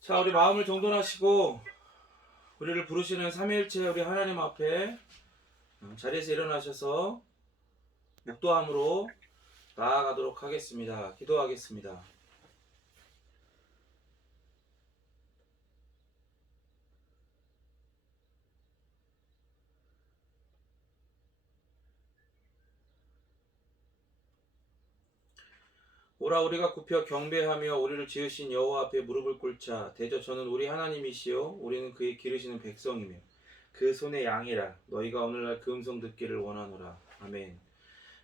자, 우리 마음을 정돈하시고 우리를 부르시는 삼위일체 우리 하나님 앞에 자리에서 일어나셔서 묵도함으로 나아가도록 하겠습니다. 기도하겠습니다. 오라 우리가 굽혀 경배하며 우리를 지으신 여호와 앞에 무릎을 꿇자. 대저 저는 우리 하나님이시요 우리는 그의 기르시는 백성이며 그 손의 양이라. 너희가 오늘날 그 음성 듣기를 원하노라. 아멘.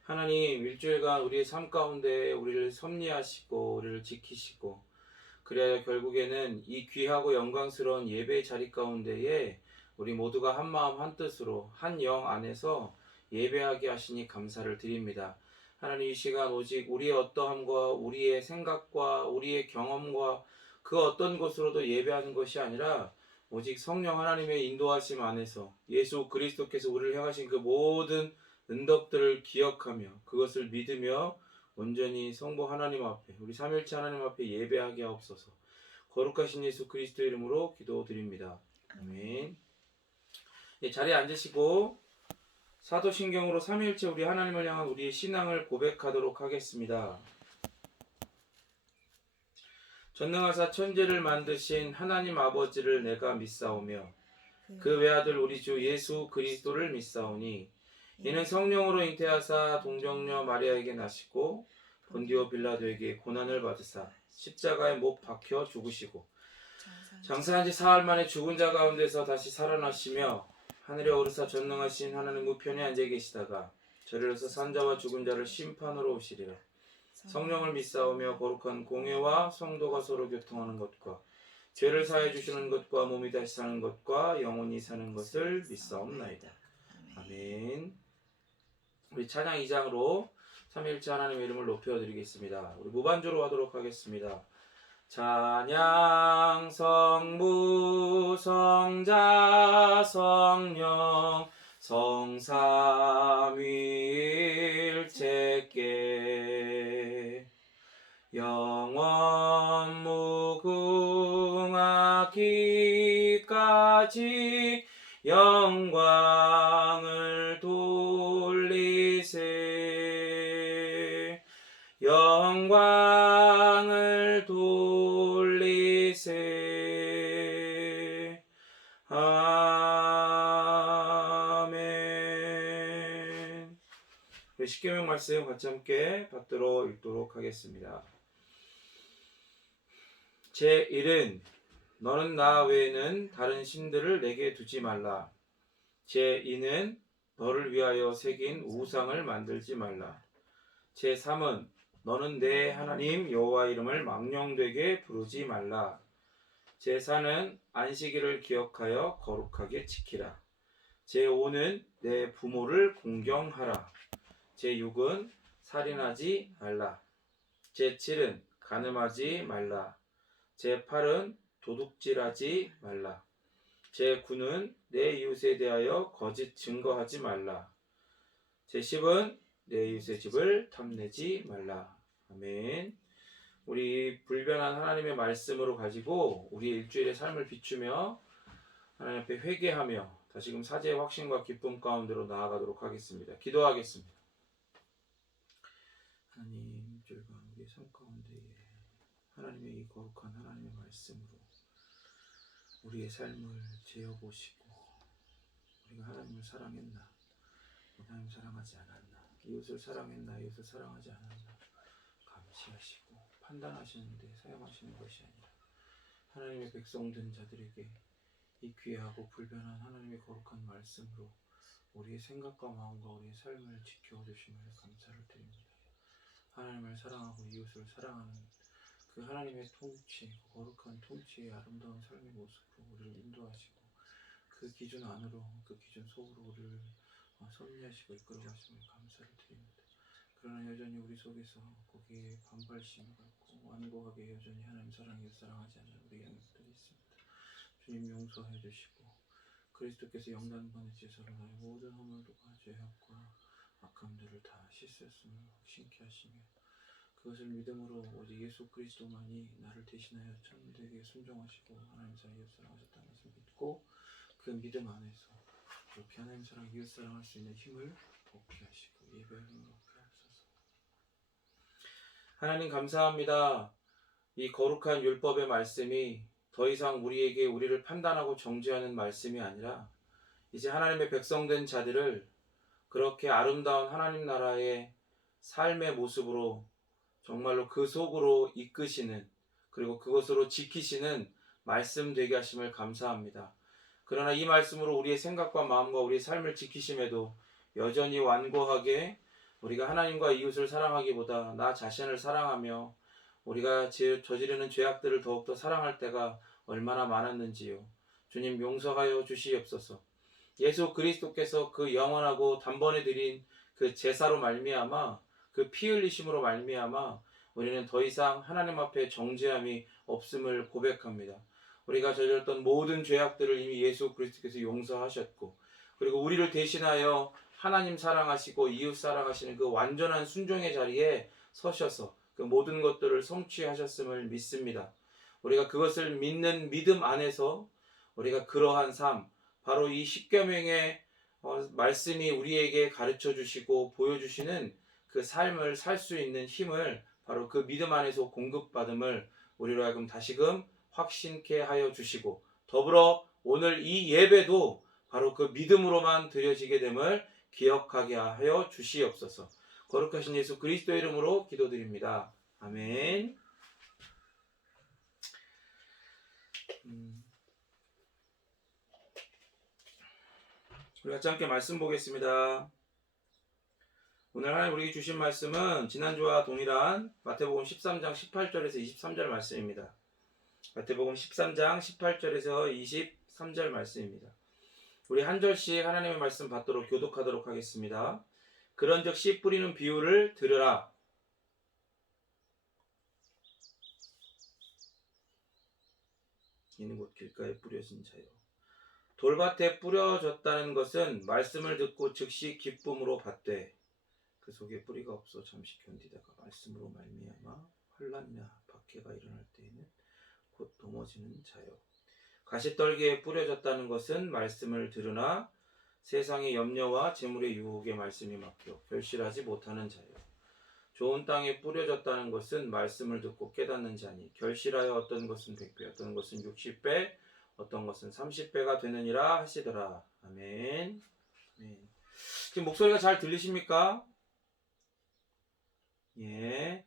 하나님, 일주일간 우리의 삶 가운데 우리를 섭리하시고 우리를 지키시고 그래야 결국에는 이 귀하고 영광스러운 예배의 자리 가운데에 우리 모두가 한 마음 한 뜻으로 한 영 안에서 예배하게 하시니 감사를 드립니다. 하나님, 이 시간 오직 우리의 어떠함과 우리의 생각과 우리의 경험과 그 어떤 것으로도 예배하는 것이 아니라 오직 성령 하나님의 인도하심 안에서 예수 그리스도께서 우리를 향하신 그 모든 은덕들을 기억하며 그것을 믿으며 온전히 성부 하나님 앞에 우리 삼일체 하나님 앞에 예배하게 하옵소서. 거룩하신 예수 그리스도 이름으로 기도드립니다. 아멘. 예, 자리에 앉으시고 사도신경으로 삼일체 우리 하나님을 향한 우리의 신앙을 고백하도록 하겠습니다. 전능하사 천지를 만드신 하나님 아버지를 내가 믿사오며 그 외아들 우리 주 예수 그리스도를 믿사오니 이는 성령으로 잉태하사 동정녀 마리아에게 나시고 본디오 빌라도에게 고난을 받으사 십자가에 못 박혀 죽으시고 장사한 지 사흘 만에 죽은 자 가운데서 다시 살아나시며 하늘에 오르사 전능하신 하나님 우편에 앉아 계시다가 저리로서 산자와 죽은 자를 심판으로 오시리라. 성령을 믿사오며 거룩한 공회와 성도가 서로 교통하는 것과 죄를 사해 주시는 것과 몸이 다시 사는 것과 영원히 사는 것을 믿사옵나이다. 아멘. 우리 찬양 2장으로 삼위일체 하나님의 이름을 높여드리겠습니다. 우리 무반주로 하도록 하겠습니다. 찬양 성부 성자 성령 성삼위일체께 영원 무궁하기까지 영광을 돌리세 영광을 돌리세 아멘. 십계명 말씀 같이 함께 받들어 읽도록 하겠습니다. 제1은 너는 나 외에는 다른 신들을 내게 두지 말라. 제2는 너를 위하여 새긴 우상을 만들지 말라. 제3은 너는 내 하나님 여호와 이름을 망령되게 부르지 말라. 제4는 안식일을 기억하여 거룩하게 지키라. 제5는 내 부모를 공경하라. 제6은 살인하지 말라. 제7은 간음하지 말라. 제8은 도둑질하지 말라. 제9는 내 이웃에 대하여 거짓 증거하지 말라. 제10은 내 이웃의 집을 탐내지 말라. 아멘. 우리 불변한 하나님의 말씀으로 가지고 우리 일주일의 삶을 비추며 하나님 앞에 회개하며 다시금 사제의 확신과 기쁨 가운데로 나아가도록 하겠습니다. 기도하겠습니다. 하나님, 일주일간 우리의 삶 가운데에 하나님의 이 거룩한 하나님의 말씀으로 우리의 삶을 재어보시고 우리가 하나님을 사랑했나, 하나님 사랑하지 않았나, 이웃을 사랑했나, 이웃을 사랑하지 않았나 감시하시고 판단하시는데 사용하시는 것이 아니라 하나님의 백성된 자들에게 이 귀하고 불변한 하나님의 거룩한 말씀으로 우리의 생각과 마음과 우리의 삶을 지켜주심을 감사를 드립니다. 하나님을 사랑하고 이웃을 사랑하는 그 하나님의 통치, 그 거룩한 통치의 아름다운 삶의 모습으로 우리를 인도하시고 그 기준 안으로, 그 기준 속으로 우리를 섭리하시고 이끌어가심을 감사를 드립니다. 그러나 여전히 우리 속에서 거기에 반발심을 갖고 완고하게 여전히 하나님 사랑을 사랑하지 않는 우리 영역들이 있습니다. 주님 용서해 주시고 그리스도께서 영단 보내주셔서 나의 모든 허물과 죄악과 악함들을 다 씻었음을 확신케 하시며 그것을 믿음으로 오직 예수 그리스도만이 나를 대신하여 천대에게 순종하시고 하나님 사랑 이웃 사랑하셨다는 것을 믿고 그 믿음 안에서 그렇게 하나님 사랑 이웃 사랑할 수 있는 힘을 얻게 하시고 예배할 힘을 얻게 하소서. 하나님 감사합니다. 이 거룩한 율법의 말씀이 더 이상 우리에게 우리를 판단하고 정죄하는 말씀이 아니라 이제 하나님의 백성된 자들을 그렇게 아름다운 하나님 나라의 삶의 모습으로 정말로 그 속으로 이끄시는 그리고 그것으로 지키시는 말씀 되게 하심을 감사합니다. 그러나 이 말씀으로 우리의 생각과 마음과 우리의 삶을 지키심에도 여전히 완고하게 우리가 하나님과 이웃을 사랑하기보다 나 자신을 사랑하며 우리가 저지르는 죄악들을 더욱더 사랑할 때가 얼마나 많았는지요. 주님 용서하여 주시옵소서. 예수 그리스도께서 그 영원하고 단번에 드린 그 제사로 말미암아 그 피 흘리심으로 말미암아 우리는 더 이상 하나님 앞에 정죄함이 없음을 고백합니다. 우리가 저질렀던 모든 죄악들을 이미 예수 그리스도께서 용서하셨고 그리고 우리를 대신하여 하나님 사랑하시고 이웃 사랑하시는 그 완전한 순종의 자리에 서셔서 그 모든 것들을 성취하셨음을 믿습니다. 우리가 그것을 믿는 믿음 안에서 우리가 그러한 삶 바로 이 십계명의 말씀이 우리에게 가르쳐 주시고 보여주시는 그 삶을 살 수 있는 힘을 바로 그 믿음 안에서 공급받음을 우리로 하여금 다시금 확신케 하여 주시고 더불어 오늘 이 예배도 바로 그 믿음으로만 드려지게 됨을 기억하게 하여 주시옵소서. 거룩하신 예수 그리스도의 이름으로 기도드립니다. 아멘. 우리 같이 함께 말씀 보겠습니다. 오늘 하나님 우리에게 주신 말씀은 지난주와 동일한 마태복음 13장 18절에서 23절 말씀입니다. 마태복음 13장 18절에서 23절 말씀입니다. 우리 한 절씩 하나님의 말씀 받도록 교독하도록 하겠습니다. 그런즉 씨 뿌리는 비유를 들으라. 이는 곧 길가에 뿌려진 자요. 돌밭에 뿌려졌다는 것은 말씀을 듣고 즉시 기쁨으로 받되 그 속에 뿌리가 없어 잠시 견디다가 말씀으로 말미암아 환난이나 박해가 일어날 때에는 곧 넘어지는 자요. 가시떨기에 뿌려졌다는 것은 말씀을 들으나 세상의 염려와 재물의 유혹에 말씀이 막혀 결실하지 못하는 자요. 좋은 땅에 뿌려졌다는 것은 말씀을 듣고 깨닫는 자니 결실하여 어떤 것은 100배, 어떤 것은 60배, 어떤 것은 30배가 되느니라 하시더라. 아멘. 아멘. 지금 목소리가 잘 들리십니까? 예.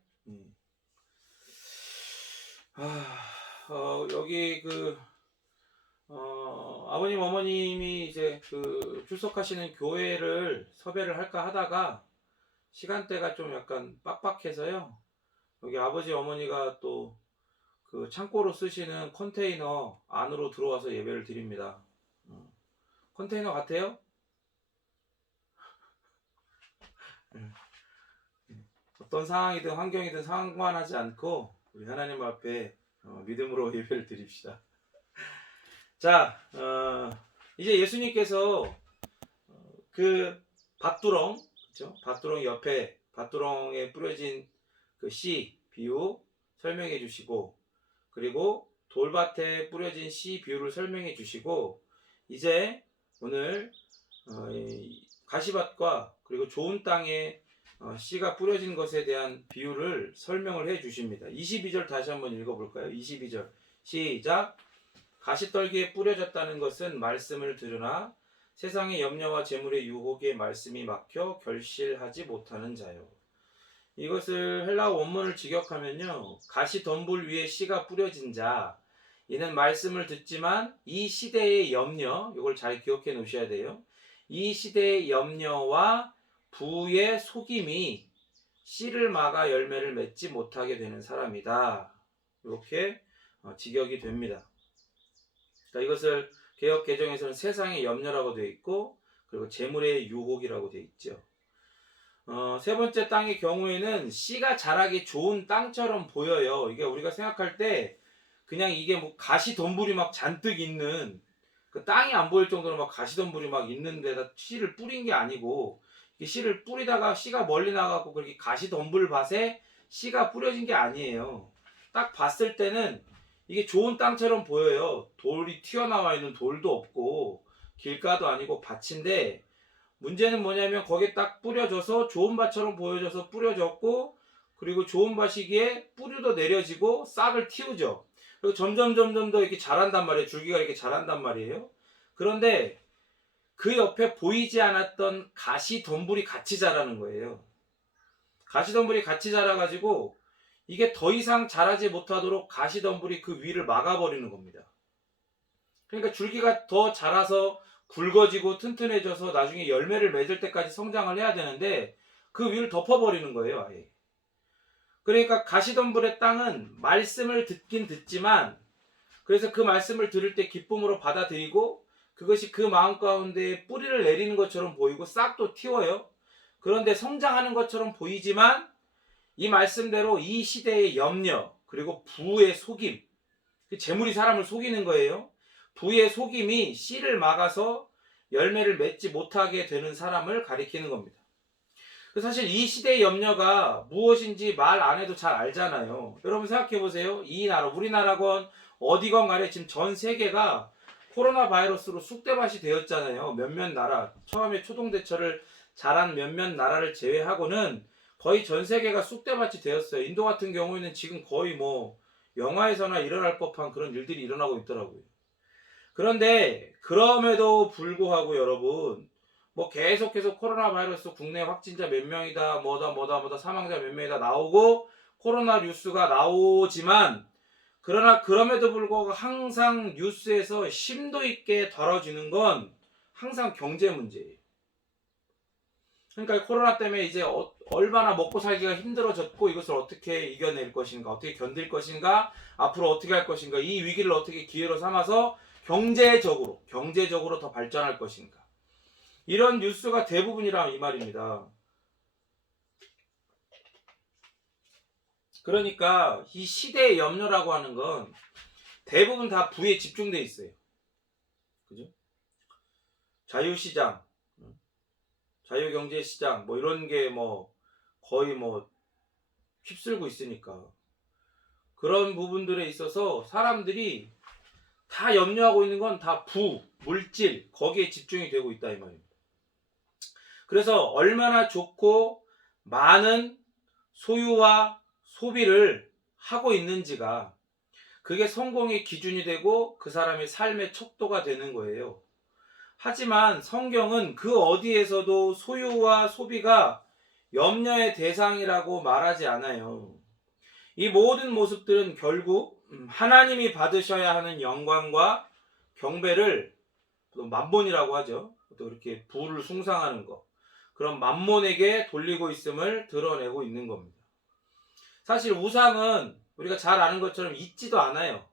여기 아버님 어머님이 이제 출석하시는 교회를 섭외를 할까 하다가 시간대가 좀 약간 빡빡해서요. 여기 아버지 어머니가 또 그 창고로 쓰시는 컨테이너 안으로 들어와서 예배를 드립니다. 컨테이너 같아요? 어떤 상황이든 환경이든 상관하지 않고 우리 하나님 앞에 믿음으로 예배를 드립시다. 자, 이제 예수님께서 그 밭두렁, 그렇죠? 밭두렁 옆에 밭두렁에 뿌려진 그 씨 비유 설명해 주시고, 그리고 돌밭에 뿌려진 씨 비유를 설명해 주시고, 이제 오늘 가시밭과 그리고 좋은 땅에 씨가 뿌려진 것에 대한 비유를 설명을 해 주십니다. 22절 다시 한번 읽어볼까요? 22절 시작. 가시떨기에 뿌려졌다는 것은 말씀을 들으나 세상의 염려와 재물의 유혹에 말씀이 막혀 결실하지 못하는 자요. 이것을 헬라어 원문을 직역하면요, 가시덤불 위에 씨가 뿌려진 자, 이는 말씀을 듣지만 이 시대의 염려, 이걸 잘 기억해 놓으셔야 돼요. 이 시대의 염려와 부의 속임이 씨를 막아 열매를 맺지 못하게 되는 사람이다. 이렇게 직역이 됩니다. 자, 이것을 개역 개정에서는 세상의 염려라고 되어 있고, 그리고 재물의 유혹이라고 되어 있죠. 세 번째 땅의 경우에는 씨가 자라기 좋은 땅처럼 보여요. 이게 우리가 생각할 때 그냥 이게 뭐 가시덤불이 막 잔뜩 있는, 그 땅이 안 보일 정도로 막 가시덤불이 막 있는 데다 씨를 뿌린 게 아니고, 씨를 뿌리다가 씨가 멀리 나가고 그렇게 가시덤불 밭에 씨가 뿌려진 게 아니에요. 딱 봤을 때는 이게 좋은 땅처럼 보여요. 돌이 튀어나와 있는 돌도 없고 길가도 아니고 밭인데, 문제는 뭐냐면 거기에 딱 뿌려져서 좋은 밭처럼 보여져서 뿌려졌고, 그리고 좋은 밭이기에 뿌리도 내려지고 싹을 틔우죠. 그리고 점점 더 이렇게 자란단 말이에요. 줄기가 이렇게 자란단 말이에요. 그런데 그 옆에 보이지 않았던 가시덤불이 같이 자라는 거예요. 가시덤불이 같이 자라가지고 이게 더 이상 자라지 못하도록 가시덤불이 그 위를 막아버리는 겁니다. 그러니까 줄기가 더 자라서 굵어지고 튼튼해져서 나중에 열매를 맺을 때까지 성장을 해야 되는데 그 위를 덮어버리는 거예요, 아예. 그러니까 가시덤불의 땅은 말씀을 듣긴 듣지만, 그래서 그 말씀을 들을 때 기쁨으로 받아들이고 그것이 그 마음 가운데 뿌리를 내리는 것처럼 보이고 싹도 틔워요. 그런데 성장하는 것처럼 보이지만 이 말씀대로 이 시대의 염려, 그리고 부의 속임, 재물이 사람을 속이는 거예요. 부의 속임이 씨를 막아서 열매를 맺지 못하게 되는 사람을 가리키는 겁니다. 사실 이 시대의 염려가 무엇인지 말 안 해도 잘 알잖아요. 여러분 생각해 보세요. 이 나라, 우리나라건 어디건 간에 지금 전 세계가 코로나 바이러스로 쑥대밭이 되었잖아요. 몇몇 나라, 처음에 초동대처를 잘한 몇몇 나라를 제외하고는 거의 전 세계가 쑥대밭이 되었어요. 인도 같은 경우에는 지금 거의 뭐 영화에서나 일어날 법한 그런 일들이 일어나고 있더라고요. 그런데 그럼에도 불구하고 여러분, 뭐 계속해서 코로나 바이러스 국내 확진자 몇 명이다, 뭐다 사망자 몇 명이다 나오고 코로나 뉴스가 나오지만, 그러나 그럼에도 불구하고 항상 뉴스에서 심도 있게 다뤄지는 건 항상 경제 문제예요. 그러니까 코로나 때문에 이제 얼마나 먹고 살기가 힘들어졌고 이것을 어떻게 이겨낼 것인가, 어떻게 견딜 것인가, 앞으로 어떻게 할 것인가, 이 위기를 어떻게 기회로 삼아서 경제적으로 더 발전할 것인가, 이런 뉴스가 대부분이라 이 말입니다. 그러니까 이 시대의 염려라고 하는 건 대부분 다 부에 집중돼 있어요. 그죠? 자유시장, 자유경제시장, 뭐 이런 게 뭐 거의 뭐 휩쓸고 있으니까 그런 부분들에 있어서 사람들이 다 염려하고 있는 건 다 부, 물질, 거기에 집중이 되고 있다 이 말입니다. 그래서 얼마나 좋고 많은 소유와 소비를 하고 있는지가, 그게 성공의 기준이 되고 그 사람의 삶의 척도가 되는 거예요. 하지만 성경은 그 어디에서도 소유와 소비가 염려의 대상이라고 말하지 않아요. 이 모든 모습들은 결국 하나님이 받으셔야 하는 영광과 경배를, 또 만몬이라고 하죠. 또 이렇게 부를 숭상하는 것, 그런 만몬에게 돌리고 있음을 드러내고 있는 겁니다. 사실 우상은 우리가 잘 아는 것처럼 있지도 않아요.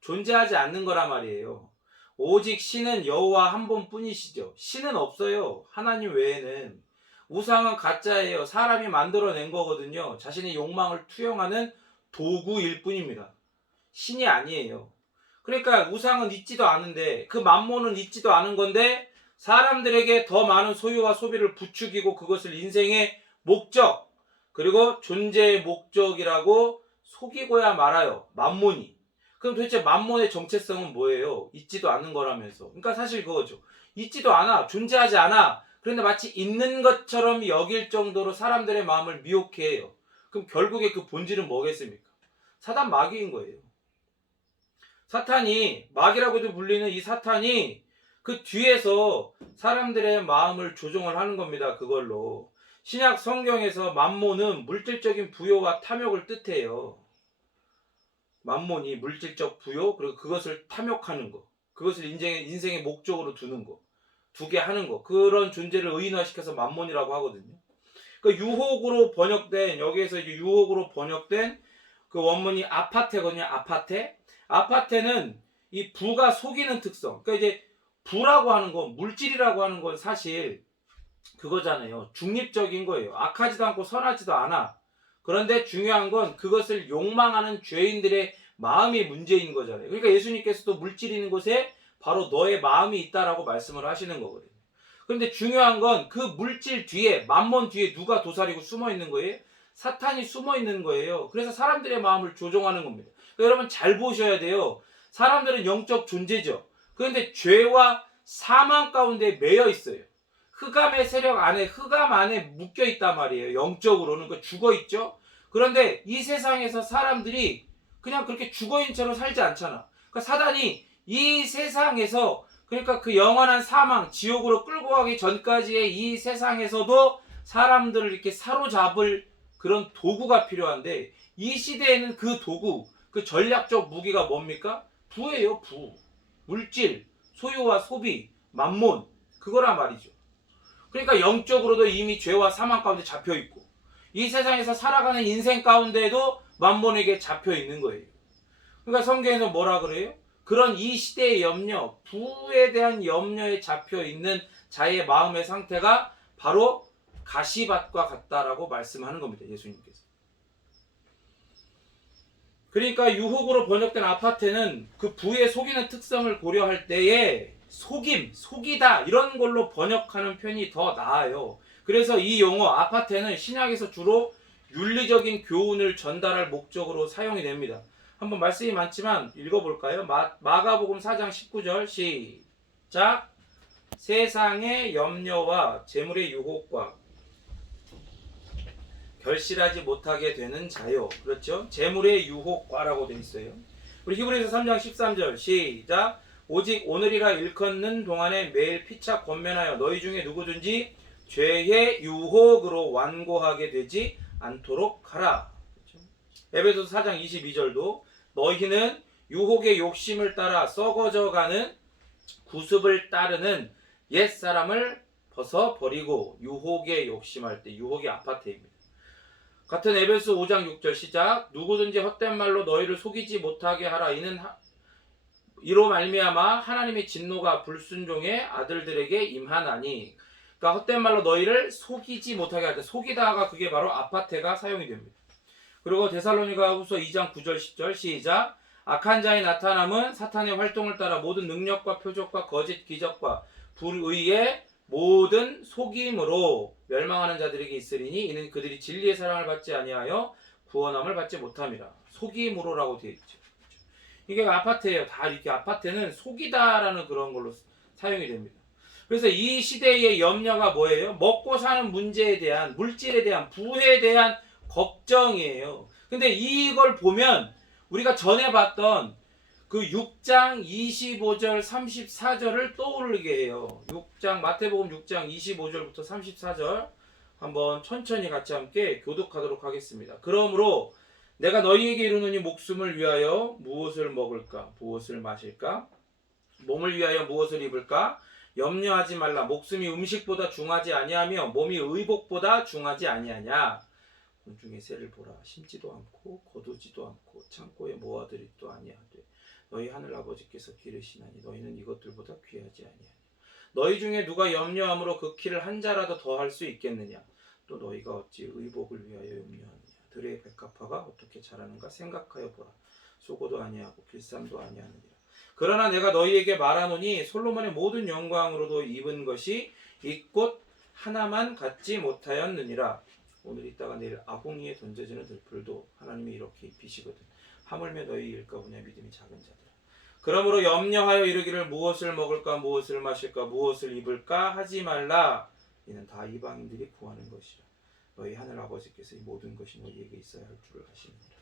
존재하지 않는 거란 말이에요. 오직 신은 여호와 한 분뿐이시죠. 신은 없어요. 하나님 외에는. 우상은 가짜예요. 사람이 만들어낸 거거든요. 자신의 욕망을 투영하는 도구일 뿐입니다. 신이 아니에요. 그러니까 우상은 있지도 않은데, 그 만몬은 있지도 않은 건데 사람들에게 더 많은 소유와 소비를 부추기고 그것을 인생의 목적, 그리고 존재의 목적이라고 속이고야 말아요. 만몬이. 그럼 도대체 만몬의 정체성은 뭐예요? 있지도 않는 거라면서. 그러니까 사실 그거죠. 있지도 않아. 존재하지 않아. 그런데 마치 있는 것처럼 여길 정도로 사람들의 마음을 미혹해 해요. 그럼 결국에 그 본질은 뭐겠습니까? 사단 마귀인 거예요. 사탄이, 마귀라고도 불리는 이 사탄이 그 뒤에서 사람들의 마음을 조종을 하는 겁니다. 그걸로. 신약 성경에서 만몬은 물질적인 부요와 탐욕을 뜻해요. 만몬이 물질적 부요, 그리고 그것을 탐욕하는 거, 그것을 인생의 목적으로 두는 거, 두게 하는 거, 그런 존재를 의인화시켜서 만몬이라고 하거든요. 그 유혹으로 번역된, 여기에서 이제 유혹으로 번역된 그 원문이 아파테거든요. 아파테는 이 부가 속이는 특성. 그러니까 이제 부라고 하는 건, 물질이라고 하는 건 사실 그거잖아요. 중립적인 거예요. 악하지도 않고 선하지도 않아. 그런데 중요한 건 그것을 욕망하는 죄인들의 마음이 문제인 거잖아요. 그러니까 예수님께서도 물질이 있는 곳에 바로 너의 마음이 있다라고 말씀을 하시는 거거든요. 그런데 중요한 건 그 물질 뒤에, 만몬 뒤에 누가 도사리고 숨어 있는 거예요? 사탄이 숨어 있는 거예요. 그래서 사람들의 마음을 조종하는 겁니다. 그러니까 여러분 잘 보셔야 돼요. 사람들은 영적 존재죠. 그런데 죄와 사망 가운데 매여 있어요. 흑암의 세력 안에, 흑암 안에 묶여 있단 말이에요. 영적으로는 그 죽어 있죠. 그런데 이 세상에서 사람들이 그냥 그렇게 죽어 있는 채로 살지 않잖아. 그러니까 사단이 이 세상에서, 그러니까 그 영원한 사망, 지옥으로 끌고 가기 전까지의 이 세상에서도 사람들을 이렇게 사로잡을 그런 도구가 필요한데, 이 시대에는 그 도구, 그 전략적 무기가 뭡니까? 부예요, 부. 물질, 소유와 소비, 만몬, 그거란 말이죠. 그러니까 영적으로도 이미 죄와 사망 가운데 잡혀 있고, 이 세상에서 살아가는 인생 가운데에도 만몬에게 잡혀 있는 거예요. 그러니까 성경에서 뭐라 그래요? 그런 이 시대의 염려, 부에 대한 염려에 잡혀 있는 자의 마음의 상태가 바로 가시밭과 같다라고 말씀하는 겁니다. 예수님께서. 그러니까 유혹으로 번역된 아파테는 그 부의 속이는 특성을 고려할 때에 속임, 속이다 이런 걸로 번역하는 편이 더 나아요. 그래서 이 용어 아파테는 신약에서 주로 윤리적인 교훈을 전달할 목적으로 사용이 됩니다. 한번 말씀이 많지만 읽어볼까요? 마가복음 4장 19절 시작. 세상의 염려와 재물의 유혹과 결실하지 못하게 되는 자요. 그렇죠? 재물의 유혹과라고 되어 있어요. 우리 히브리서 3장 13절 시작. 오직 오늘이라 일컫는 동안에 매일 피차 권면하여 너희 중에 누구든지 죄의 유혹으로 완고하게 되지 않도록 하라. 그렇죠? 에베소서 4장 22절도 너희는 유혹의 욕심을 따라 썩어져가는 구습을 따르는 옛사람을 벗어버리고 유혹에 욕심할 때, 유혹이 아파트입니다. 같은 에베소 5장 6절 시작. 누구든지 헛된 말로 너희를 속이지 못하게 하라. 이로 말미암아 하나님의 진노가 불순종의 아들들에게 임하나니. 그러니까 헛된 말로 너희를 속이지 못하게 할 때, 속이다가 그게 바로 아파테가 사용이 됩니다. 그리고 데살로니가후서 2장 9절 10절 시작. 악한 자의 나타남은 사탄의 활동을 따라 모든 능력과 표적과 거짓 기적과 불의의 모든 속임으로 멸망하는 자들에게 있으리니 이는 그들이 진리의 사랑을 받지 아니하여 구원함을 받지 못함이라. 속임으로라고 되어 있죠. 이게 아파트예요. 다 이렇게 아파트는 속이다라는 그런 걸로 사용이 됩니다. 그래서 이 시대의 염려가 뭐예요? 먹고 사는 문제에 대한, 물질에 대한, 부에 대한 걱정이에요. 근데 이걸 보면 우리가 전에 봤던 그 6장 25절 34절을 떠오르게 해요. 마태복음 6장 25절부터 34절 한번 천천히 같이 함께 교독하도록 하겠습니다. 그러므로 내가 너희에게 이르노니 목숨을 위하여 무엇을 먹을까? 무엇을 마실까? 몸을 위하여 무엇을 입을까? 염려하지 말라. 목숨이 음식보다 중하지 아니하며 몸이 의복보다 중하지 아니하냐. 공중의 새를 보라. 심지도 않고 거두지도 않고 창고에 모아들이도 아니하되 너희 하늘 아버지께서 기르시나니 너희는 이것들보다 귀하지 아니하냐. 너희 중에 누가 염려함으로 그 키를 한 자라도 더할 수 있겠느냐. 또 너희가 어찌 의복을 위하여 염려하느냐. 들의 백합화가 어떻게 자라는가 생각하여 보라. 쏘고도 아니하고 길쌈도 아니하느니라. 그러나 내가 너희에게 말하노니 솔로몬의 모든 영광으로도 입은 것이 이 꽃 하나만 갖지 못하였느니라. 오늘 있다가 내일 아궁이에 던져지는 들풀도 하나님이 이렇게 입히시거든. 하물며 너희 일까보냐 믿음이 작은 자들아. 그러므로 염려하여 이르기를 무엇을 먹을까 무엇을 마실까 무엇을 입을까 하지 말라. 이는 다 이방인들이 구하는 것이라. 너희 하늘 아버지께서 이 모든 것이 너희에게 있어야 할 줄을 아시느니라.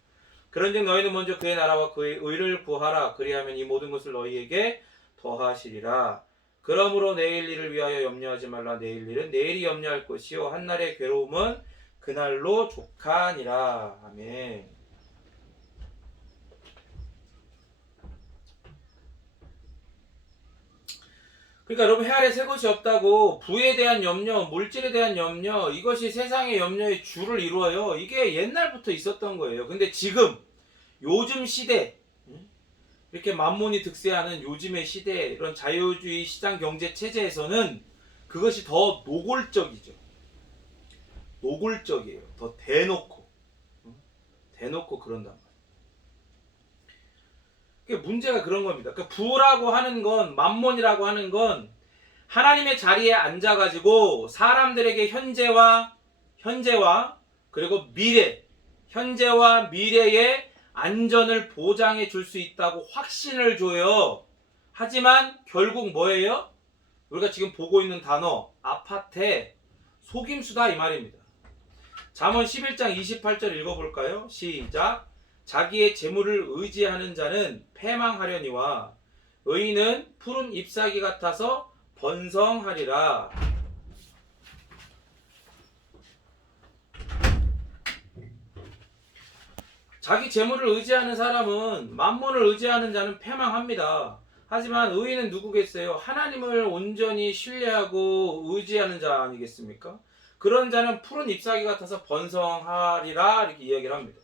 그런즉 너희는 먼저 그의 나라와 그의 의를 구하라. 그리하면 이 모든 것을 너희에게 더하시리라. 그러므로 내일 일을 위하여 염려하지 말라. 내일 일은 내일이 염려할 것이요 한날의 괴로움은 그날로 족하니라. 아멘. 그러니까 여러분, 해 아래 새 것이 없다고 부에 대한 염려, 물질에 대한 염려, 이것이 세상의 염려의 주를 이루어요. 이게 옛날부터 있었던 거예요. 근데 지금 요즘 시대, 이렇게 만몬이 득세하는 요즘의 시대, 이런 자유주의 시장 경제 체제에서는 그것이 더 노골적이죠. 노골적이에요. 더 대놓고 그런단 말이에요. 그게 문제가 그런 겁니다. 그러니까 부라고 하는 건, 만몬이라고 하는 건 하나님의 자리에 앉아가지고 사람들에게 현재와 그리고 미래, 현재와 미래의 안전을 보장해 줄 수 있다고 확신을 줘요. 하지만 결국 뭐예요? 우리가 지금 보고 있는 단어 아파트의 속임수다 이 말입니다. 잠언 11장 28절 읽어볼까요? 시작. 자기의 재물을 의지하는 자는 패망하려니와 의인은 푸른 잎사귀 같아서 번성하리라. 자기 재물을 의지하는 사람은, 만몬을 의지하는 자는 패망합니다. 하지만 의인은 누구겠어요? 하나님을 온전히 신뢰하고 의지하는 자 아니겠습니까? 그런 자는 푸른 잎사귀 같아서 번성하리라 이렇게 이야기를 합니다.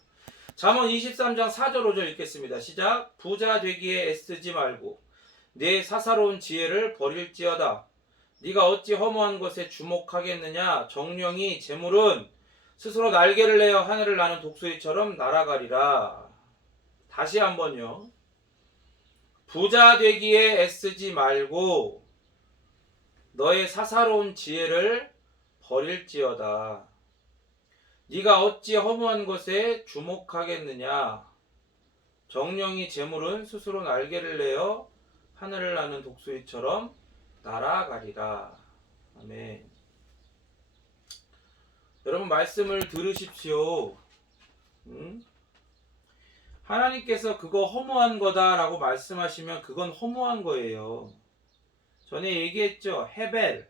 잠언 23장 4절 5절 읽겠습니다. 시작. 부자 되기에 애쓰지 말고 내 사사로운 지혜를 버릴지어다. 네가 어찌 허무한 것에 주목하겠느냐. 정령이 재물은 스스로 날개를 내어 하늘을 나는 독수리처럼 날아가리라. 다시 한번요. 부자 되기에 애쓰지 말고 너의 사사로운 지혜를 버릴지어다. 네가 어찌 허무한 것에 주목하겠느냐. 정령이 재물은 스스로 날개를 내어 하늘을 나는 독수리처럼 날아가리라. 아멘. 여러분 말씀을 들으십시오. 하나님께서 그거 허무한 거다라고 말씀하시면 그건 허무한 거예요. 전에 얘기했죠. 헤벨.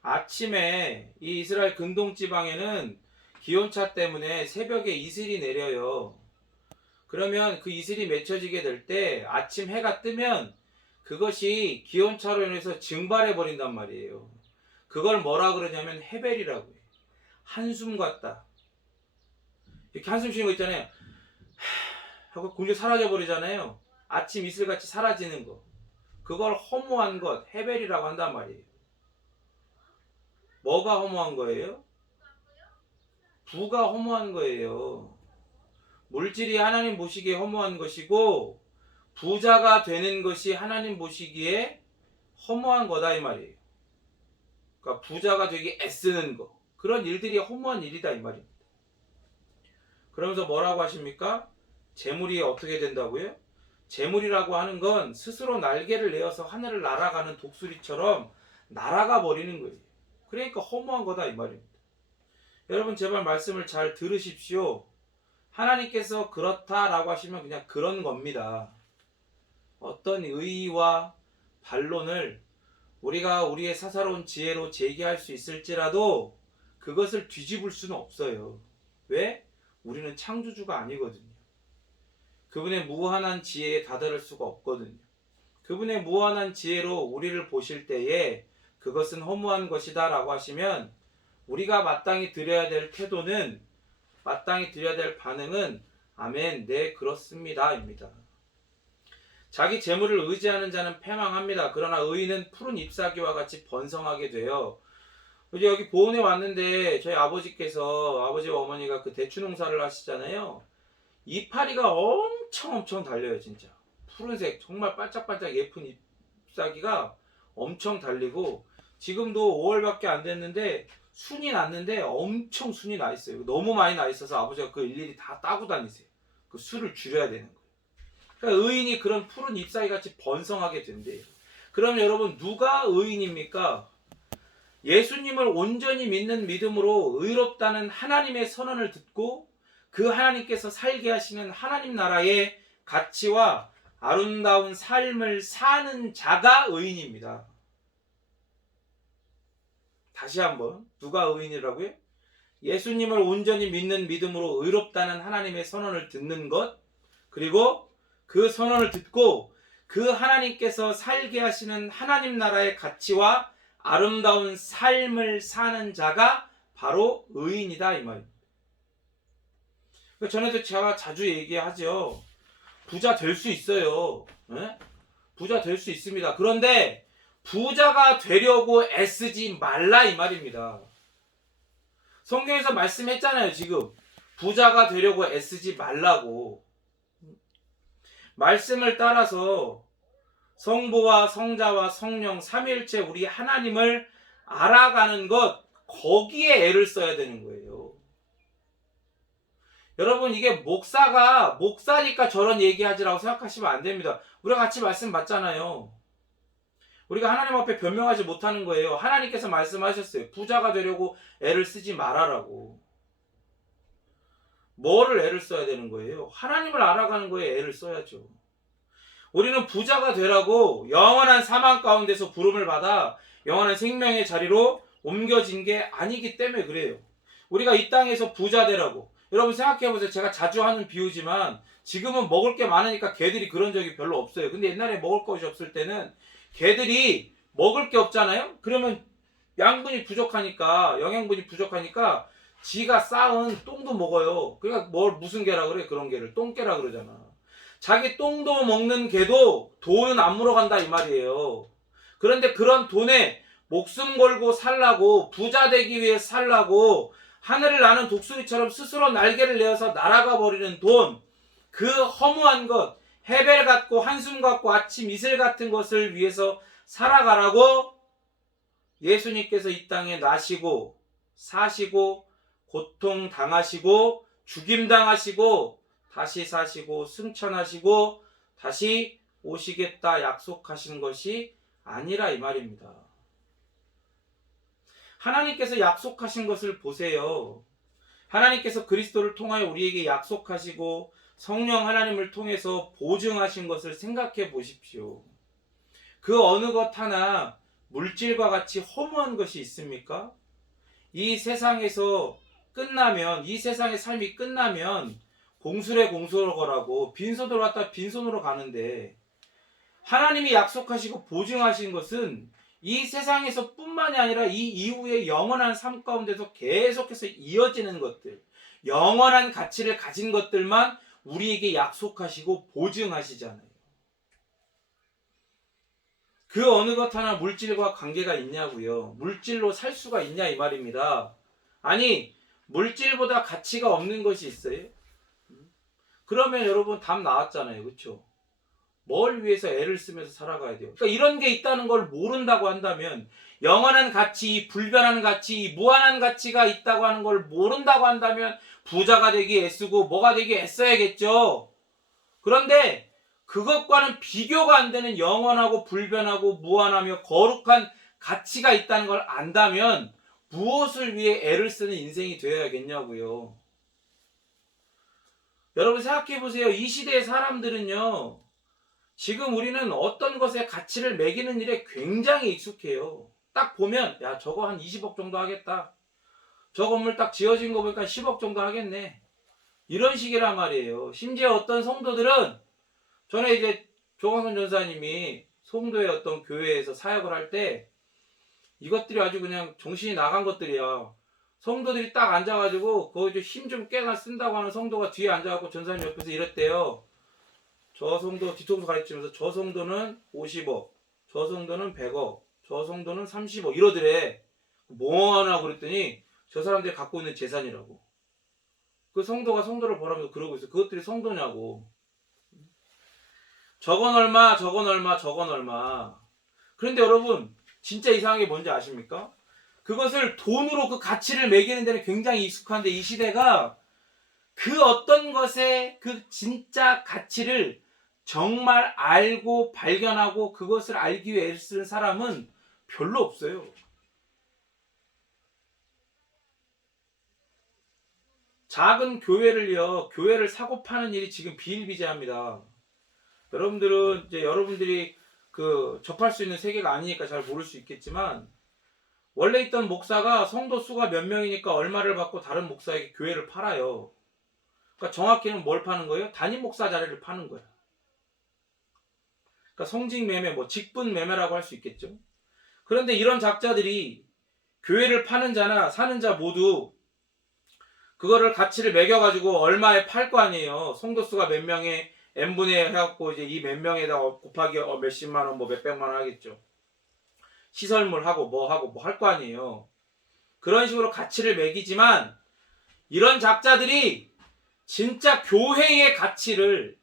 아침에 이 이스라엘 근동지방에는 기온차 때문에 새벽에 이슬이 내려요. 그러면 그 이슬이 맺혀지게 될 때 아침 해가 뜨면 그것이 기온차로 인해서 증발해 버린단 말이에요. 그걸 뭐라 그러냐면 헤벨이라고 해요. 한숨 같다. 이렇게 한숨 쉬는 거 있잖아요. 하고 공중 사라져 버리잖아요. 아침 이슬같이 사라지는 거. 그걸 허무한 것, 헤벨이라고 한단 말이에요. 뭐가 허무한 거예요? 부가 허무한 거예요. 물질이 하나님 보시기에 허무한 것이고 부자가 되는 것이 하나님 보시기에 허무한 거다 이 말이에요. 그러니까 부자가 되기 애쓰는 거. 그런 일들이 허무한 일이다 이 말입니다. 그러면서 뭐라고 하십니까? 재물이 어떻게 된다고요? 재물이라고 하는 건 스스로 날개를 내어서 하늘을 날아가는 독수리처럼 날아가 버리는 거예요. 그러니까 허무한 거다 이 말입니다. 여러분 제발 말씀을 잘 들으십시오. 하나님께서 그렇다라고 하시면 그냥 그런 겁니다. 어떤 의의와 반론을 우리가 우리의 사사로운 지혜로 제기할 수 있을지라도 그것을 뒤집을 수는 없어요. 왜? 우리는 창조주가 아니거든요. 그분의 무한한 지혜에 다다를 수가 없거든요. 그분의 무한한 지혜로 우리를 보실 때에 그것은 허무한 것이다 라고 하시면 우리가 마땅히 드려야 될 태도는, 마땅히 드려야 될 반응은 아멘, 네 그렇습니다 입니다. 자기 재물을 의지하는 자는 패망합니다. 그러나 의인은 푸른 잎사귀와 같이 번성하게 돼요. 이제 여기 보은에 왔는데 저희 아버지께서, 아버지와 어머니가 그 대추 농사를 하시잖아요. 이파리가 엄청 달려요 진짜. 푸른색 정말 반짝반짝 예쁜 잎사귀가 엄청 달리고 지금도 5월밖에 안 됐는데 순이 났는데 엄청 순이 나 있어요. 너무 많이 나 있어서 아버지가 그 일일이 다 따고 다니세요. 그 수를 줄여야 되는 거예요. 그러니까 의인이 그런 푸른 잎사귀 같이 번성하게 된대요. 그럼 여러분 누가 의인입니까? 예수님을 온전히 믿는 믿음으로 의롭다는 하나님의 선언을 듣고 그 하나님께서 살게 하시는 하나님 나라의 가치와 아름다운 삶을 사는 자가 의인입니다. 다시 한번 누가 의인이라고요? 예수님을 온전히 믿는 믿음으로 의롭다는 하나님의 선언을 듣는 것, 그리고 그 선언을 듣고 그 하나님께서 살게 하시는 하나님 나라의 가치와 아름다운 삶을 사는 자가 바로 의인이다 이 말입니다. 전에도 제가 자주 얘기하죠. 부자 될 수 있어요. 네? 부자 될 수 있습니다. 그런데 부자가 되려고 애쓰지 말라 이 말입니다. 성경에서 말씀했잖아요. 지금 부자가 되려고 애쓰지 말라고. 말씀을 따라서 성부와 성자와 성령 삼위일체 우리 하나님을 알아가는 것, 거기에 애를 써야 되는 거예요. 여러분 이게 목사니까 저런 얘기하지라고 생각하시면 안 됩니다. 우리가 같이 말씀 받잖아요. 우리가 하나님 앞에 변명하지 못하는 거예요. 하나님께서 말씀하셨어요. 부자가 되려고 애를 쓰지 말아라고. 뭐를 애를 써야 되는 거예요? 하나님을 알아가는 거에 애를 써야죠. 우리는 부자가 되라고 영원한 사망 가운데서 부름을 받아 영원한 생명의 자리로 옮겨진 게 아니기 때문에 그래요. 우리가 이 땅에서 부자 되라고. 여러분 생각해보세요. 제가 자주 하는 비유지만 지금은 먹을 게 많으니까 개들이 그런 적이 별로 없어요. 근데 옛날에 먹을 것이 없을 때는 개들이 먹을 게 없잖아요. 그러면 양분이 부족하니까, 영양분이 부족하니까 지가 쌓은 똥도 먹어요. 그러니까 무슨 개라 그래? 그런 개를 똥개라 그러잖아. 자기 똥도 먹는 개도 돈은 안 물어간다 이 말이에요. 그런데 그런 돈에 목숨 걸고 살라고, 부자 되기 위해 살라고 하늘을 나는 독수리처럼 스스로 날개를 내어서 날아가 버리는 돈, 그 허무한 것, 해벨 같고 한숨 같고 아침 이슬 같은 것을 위해서 살아가라고 예수님께서 이 땅에 나시고 사시고 고통 당하시고 죽임 당하시고 다시 사시고 승천하시고 다시 오시겠다 약속하신 것이 아니라 이 말입니다. 하나님께서 약속하신 것을 보세요. 하나님께서 그리스도를 통하여 우리에게 약속하시고 성령 하나님을 통해서 보증하신 것을 생각해 보십시오. 그 어느 것 하나 물질과 같이 허무한 것이 있습니까? 이 세상에서 끝나면, 이 세상의 삶이 끝나면 공수래 공수거라고 빈손으로 왔다 빈손으로 가는데, 하나님이 약속하시고 보증하신 것은 이 세상에서 뿐만이 아니라 이 이후의 영원한 삶 가운데서 계속해서 이어지는 것들, 영원한 가치를 가진 것들만 우리에게 약속하시고 보증하시잖아요. 그 어느 것 하나 물질과 관계가 있냐고요. 물질로 살 수가 있냐 이 말입니다. 아니, 물질보다 가치가 없는 것이 있어요? 그러면 여러분 답 나왔잖아요. 그렇죠? 뭘 위해서 애를 쓰면서 살아가야 돼요? 그러니까 이런 게 있다는 걸 모른다고 한다면, 영원한 가치, 불변한 가치, 무한한 가치가 있다고 하는 걸 모른다고 한다면 부자가 되기 애쓰고 뭐가 되기 애써야겠죠. 그런데 그것과는 비교가 안 되는 영원하고 불변하고 무한하며 거룩한 가치가 있다는 걸 안다면 무엇을 위해 애를 쓰는 인생이 되어야겠냐고요. 여러분 생각해 보세요. 이 시대의 사람들은요, 지금 우리는 어떤 것에 가치를 매기는 일에 굉장히 익숙해요. 딱 보면 야 저거 한 20억 정도 하겠다. 저 건물 딱 지어진 거 보니까 10억 정도 하겠네. 이런 식이란 말이에요. 심지어 어떤 성도들은, 전에 이제 조광선 전사님이 송도의 어떤 교회에서 사역을 할 때 이것들이 아주 그냥 정신이 나간 것들이야. 성도들이 딱 앉아가지고 그거 힘 좀 꽤나 쓴다고 하는 성도가 뒤에 앉아갖고 전사님 옆에서 이랬대요. 저 성도 뒤통수 가르치면서 저 성도는 50억, 저 성도는 100억, 저 성도는 30억 이러더래. 뭐 하나 그랬더니 저 사람들이 갖고 있는 재산이라고. 그 성도가 성도를 보라면서 그러고 있어. 그것들이 성도냐고. 저건 얼마, 저건 얼마, 저건 얼마. 그런데 여러분 진짜 이상한 게 뭔지 아십니까? 그것을 돈으로 그 가치를 매기는 데는 굉장히 익숙한데, 이 시대가 그 어떤 것의 그 진짜 가치를 정말 알고 발견하고 그것을 알기 위해 애를 쓰는 사람은 별로 없어요. 작은 교회를 사고 파는 일이 지금 비일비재합니다. 여러분들은 이제 여러분들이 그 접할 수 있는 세계가 아니니까 잘 모를 수 있겠지만, 원래 있던 목사가 성도 수가 몇 명이니까 얼마를 받고 다른 목사에게 교회를 팔아요. 그러니까 정확히는 뭘 파는 거예요? 담임 목사 자리를 파는 거야. 그러니까 성직 매매, 직분 매매라고 할 수 있겠죠. 그런데 이런 작자들이 교회를 파는 자나 사는 자 모두 그거를 가치를 매겨가지고 얼마에 팔 거 아니에요. 성도 수가 몇 명에 n분의 해갖고 이제 이 몇 명에다 곱하기 몇십만 원, 몇백만 원 하겠죠. 시설물 하고 뭐 할 거 아니에요. 그런 식으로 가치를 매기지만, 이런 작자들이 진짜 교회의 가치를,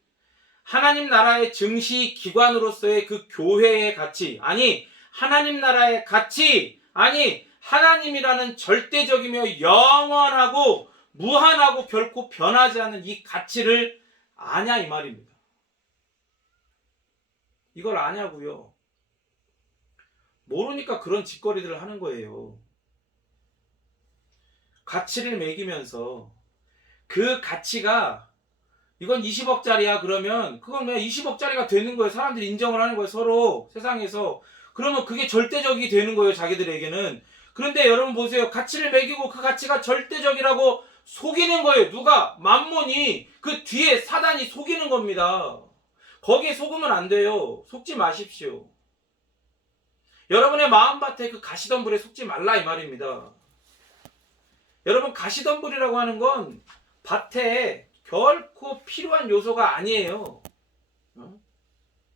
하나님 나라의 증시 기관으로서의 그 교회의 가치, 아니 하나님 나라의 가치, 아니 하나님이라는 절대적이며 영원하고 무한하고 결코 변하지 않는 이 가치를 아냐 이 말입니다. 이걸 아냐고요. 모르니까 그런 짓거리들을 하는 거예요. 가치를 매기면서 그 가치가 이건 20억짜리야 그러면 그건 그냥 20억짜리가 되는 거예요. 사람들이 인정을 하는 거예요. 서로 세상에서. 그러면 그게 절대적이 되는 거예요. 자기들에게는. 그런데 여러분 보세요. 가치를 매기고 그 가치가 절대적이라고 속이는 거예요. 누가? 만몬이. 그 뒤에 사단이 속이는 겁니다. 거기에 속으면 안 돼요. 속지 마십시오. 여러분의 마음밭에 그 가시덤불에 속지 말라 이 말입니다. 여러분 가시덤불이라고 하는 건 밭에 결코 필요한 요소가 아니에요.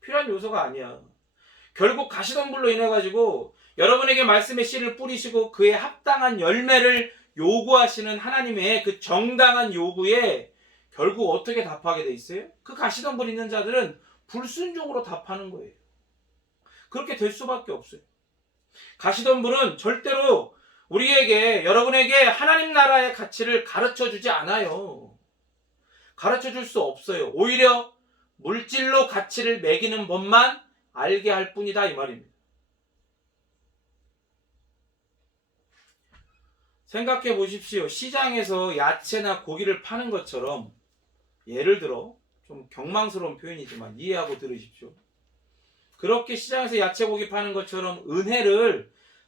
필요한 요소가 아니야. 결국 가시덤불로 인해 가지고 여러분에게 말씀의 씨를 뿌리시고 그에 합당한 열매를 요구하시는 하나님의 그 정당한 요구에 결국 어떻게 답하게 돼 있어요? 그 가시덤불 있는 자들은 불순종으로 답하는 거예요. 그렇게 될 수밖에 없어요. 가시덤불은 절대로 우리에게 여러분에게 하나님 나라의 가치를 가르쳐 주지 않아요. 가르쳐 줄 수 없어요. 오히려 물질로 가치를 매기는 법만 알게 할 뿐이다 이 말입니다. 생각해 보십시오. 시장에서 야채나 고기를 파는 것처럼 예를 들어 좀 경망스러운 표현이지만 이해하고 들으십시오. 그렇게 시장에서 야채 고기 파는 것처럼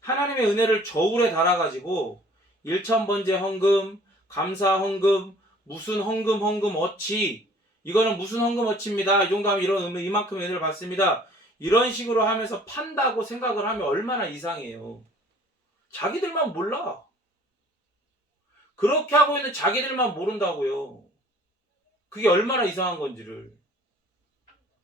하나님의 은혜를 저울에 달아가지고 일천번제 헌금, 감사 헌금, 무슨 헌금 어치, 이거는 무슨 헌금 어치입니다. 이 정도 하면 이만큼 은혜를 받습니다. 이런 식으로 하면서 판다고 생각을 하면 얼마나 이상해요. 자기들만 몰라. 그렇게 하고 있는 자기들만 모른다고요. 그게 얼마나 이상한 건지를.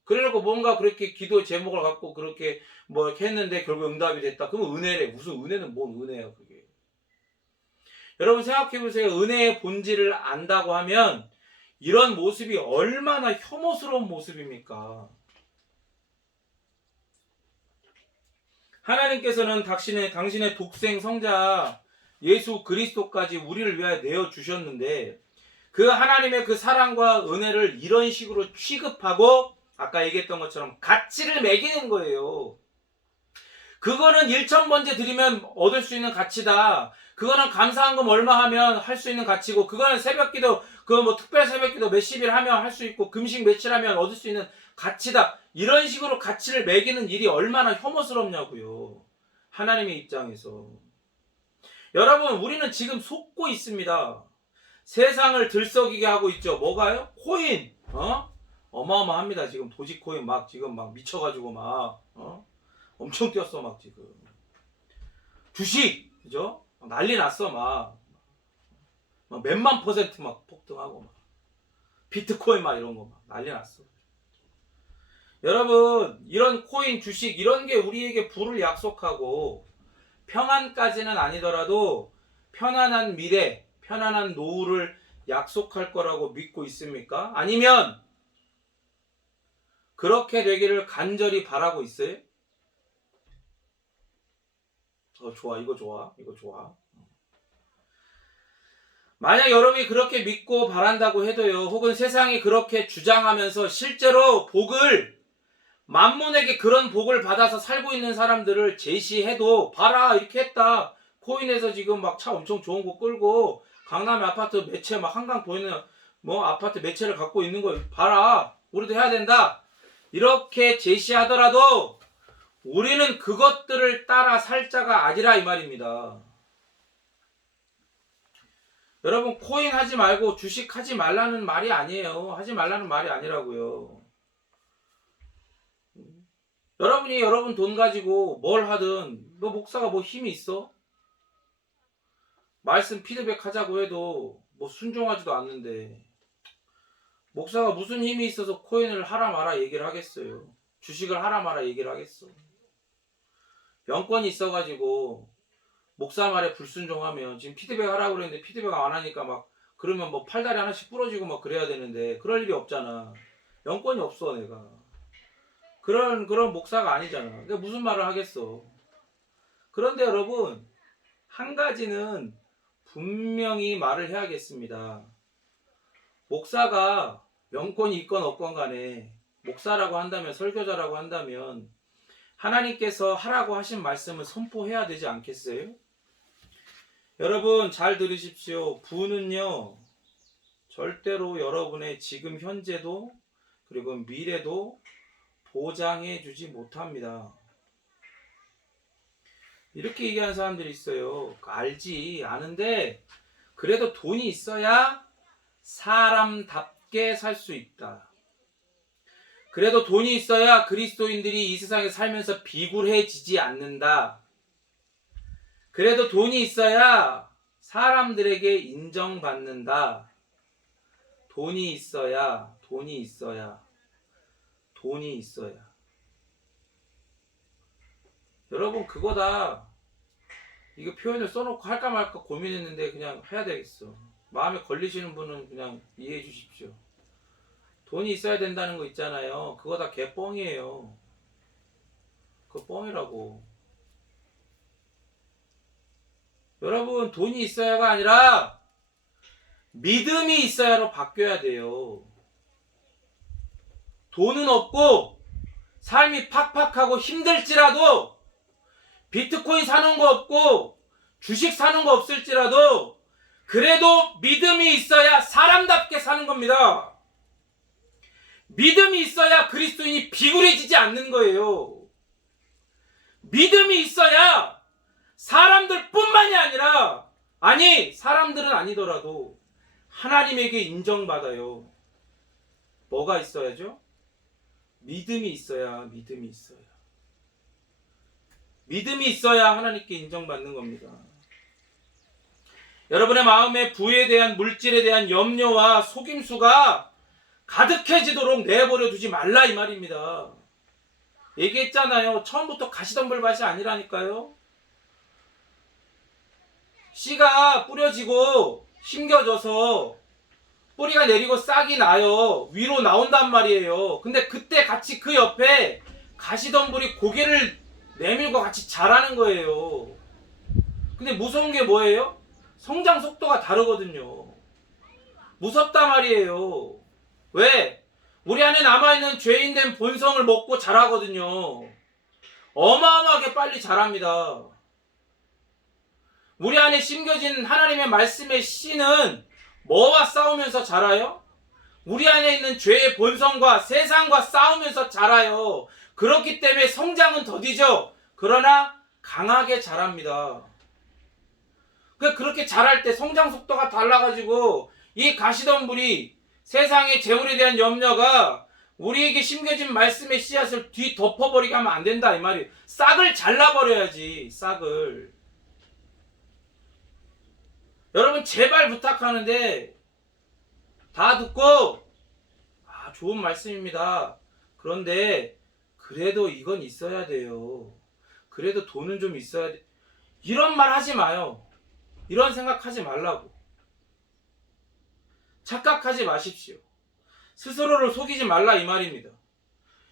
그래놓고 뭔가 그렇게 기도 제목을 갖고 그렇게 뭐 이렇게 했는데 결국 응답이 됐다. 그러면 은혜래. 무슨 은혜는 뭔 은혜야 그게. 여러분 생각해보세요. 은혜의 본질을 안다고 하면 이런 모습이 얼마나 혐오스러운 모습입니까? 하나님께서는 당신의 독생 성자 예수 그리스도까지 우리를 위하여 내어주셨는데 그 하나님의 그 사랑과 은혜를 이런 식으로 취급하고 아까 얘기했던 것처럼 가치를 매기는 거예요. 그거는 일천번제 드리면 얻을 수 있는 가치다. 그거는 감사한금 얼마 하면 할 수 있는 가치고 그거는 새벽기도 특별 새벽기도 몇십일 하면 할 수 있고 금식 며칠 하면 얻을 수 있는 가치다. 이런 식으로 가치를 매기는 일이 얼마나 혐오스럽냐고요. 하나님의 입장에서. 여러분 우리는 지금 속고 있습니다. 세상을 들썩이게 하고 있죠. 뭐가요? 코인. 어마어마합니다. 지금 도지코인 지금 미쳐가지고 엄청 뛰었어 지금. 주식 그죠? 난리 났어 몇만 퍼센트 폭등하고 비트코인 이런 거 난리 났어. 여러분 이런 코인 주식 이런 게 우리에게 부를 약속하고 평안까지는 아니더라도 편안한 미래 편안한 노후를 약속할 거라고 믿고 있습니까? 아니면 그렇게 되기를 간절히 바라고 있어요? 좋아. 이거 좋아. 만약 여러분이 그렇게 믿고 바란다고 해도요. 혹은 세상이 그렇게 주장하면서 실제로 만몬에게 그런 복을 받아서 살고 있는 사람들을 제시해도 봐라 이렇게 했다. 코인에서 지금 차 엄청 좋은 거 끌고 강남의 아파트 매체 한강 보이는 아파트 매체를 갖고 있는 거 봐라. 우리도 해야 된다. 이렇게 제시하더라도 우리는 그것들을 따라 살 자가 아니라 이 말입니다. 여러분 코인 하지 말고 주식 하지 말라는 말이 아니에요. 하지 말라는 말이 아니라고요. 여러분이 여러분 돈 가지고 뭘 하든 너 목사가 힘이 있어? 말씀 피드백 하자고 해도 순종하지도 않는데 목사가 무슨 힘이 있어서 코인을 하라 마라 얘기를 하겠어요. 주식을 하라 마라 얘기를 하겠어. 영권이 있어가지고 목사 말에 불순종하면 지금 피드백 하라고 그랬는데 피드백 안 하니까 그러면 팔다리 하나씩 부러지고 그래야 되는데 그럴 일이 없잖아. 영권이 없어 내가. 그런 목사가 아니잖아. 그러니까 무슨 말을 하겠어. 그런데 여러분 한 가지는 분명히 말을 해야겠습니다. 목사가 명권이 있건 없건 간에 목사라고 한다면, 설교자라고 한다면 하나님께서 하라고 하신 말씀을 선포해야 되지 않겠어요? 여러분 잘 들으십시오. 부는요 절대로 여러분의 지금 현재도 그리고 미래도 보장해 주지 못합니다. 이렇게 얘기하는 사람들이 있어요. 알지, 아는데 그래도 돈이 있어야 사람답게 살 수 있다. 그래도 돈이 있어야 그리스도인들이 이 세상에 살면서 비굴해지지 않는다. 그래도 돈이 있어야 사람들에게 인정받는다. 돈이 있어야. 여러분 그거다. 이거 표현을 써놓고 할까 말까 고민했는데 그냥 해야 되겠어. 마음에 걸리시는 분은 그냥 이해해 주십시오. 돈이 있어야 된다는 거 있잖아요. 그거 다 개뻥이에요. 그거 뻥이라고. 여러분 돈이 있어야가 아니라 믿음이 있어야로 바뀌어야 돼요. 돈은 없고 삶이 팍팍하고 힘들지라도 비트코인 사는 거 없고 주식 사는 거 없을지라도 그래도 믿음이 있어야 사람답게 사는 겁니다. 믿음이 있어야 그리스도인이 비굴해지지 않는 거예요. 믿음이 있어야 사람들뿐만이 아니라, 아니 사람들은 아니더라도 하나님에게 인정받아요. 뭐가 있어야죠? 믿음이 있어야. 믿음이 있어야 하나님께 인정받는 겁니다. 여러분의 마음에 부에 대한, 물질에 대한 염려와 속임수가 가득해지도록 내버려 두지 말라 이 말입니다. 얘기했잖아요. 처음부터 가시덤불밭이 아니라니까요. 씨가 뿌려지고 심겨져서 뿌리가 내리고 싹이 나요. 위로 나온단 말이에요. 근데 그때 같이 그 옆에 가시덤불이 고개를 내밀고 같이 자라는 거예요. 근데 무서운 게 뭐예요? 성장 속도가 다르거든요. 무섭단 말이에요. 왜? 우리 안에 남아있는 죄인된 본성을 먹고 자라거든요. 어마어마하게 빨리 자랍니다. 우리 안에 심겨진 하나님의 말씀의 씨는 뭐와 싸우면서 자라요? 우리 안에 있는 죄의 본성과 세상과 싸우면서 자라요. 그렇기 때문에 성장은 더디죠. 그러나 강하게 자랍니다. 그렇게 자랄 때 성장 속도가 달라가지고 이 가시덤불이 세상의 재물에 대한 염려가 우리에게 심겨진 말씀의 씨앗을 뒤덮어버리게 하면 안 된다 이 말이에요. 싹을 잘라버려야지. 싹을. 여러분 제발 부탁하는데 다 듣고 좋은 말씀입니다. 그런데 그래도 이건 있어야 돼요. 그래도 돈은 좀 있어야 돼. 이런 말 하지 마요. 이런 생각하지 말라고. 착각하지 마십시오. 스스로를 속이지 말라 이 말입니다.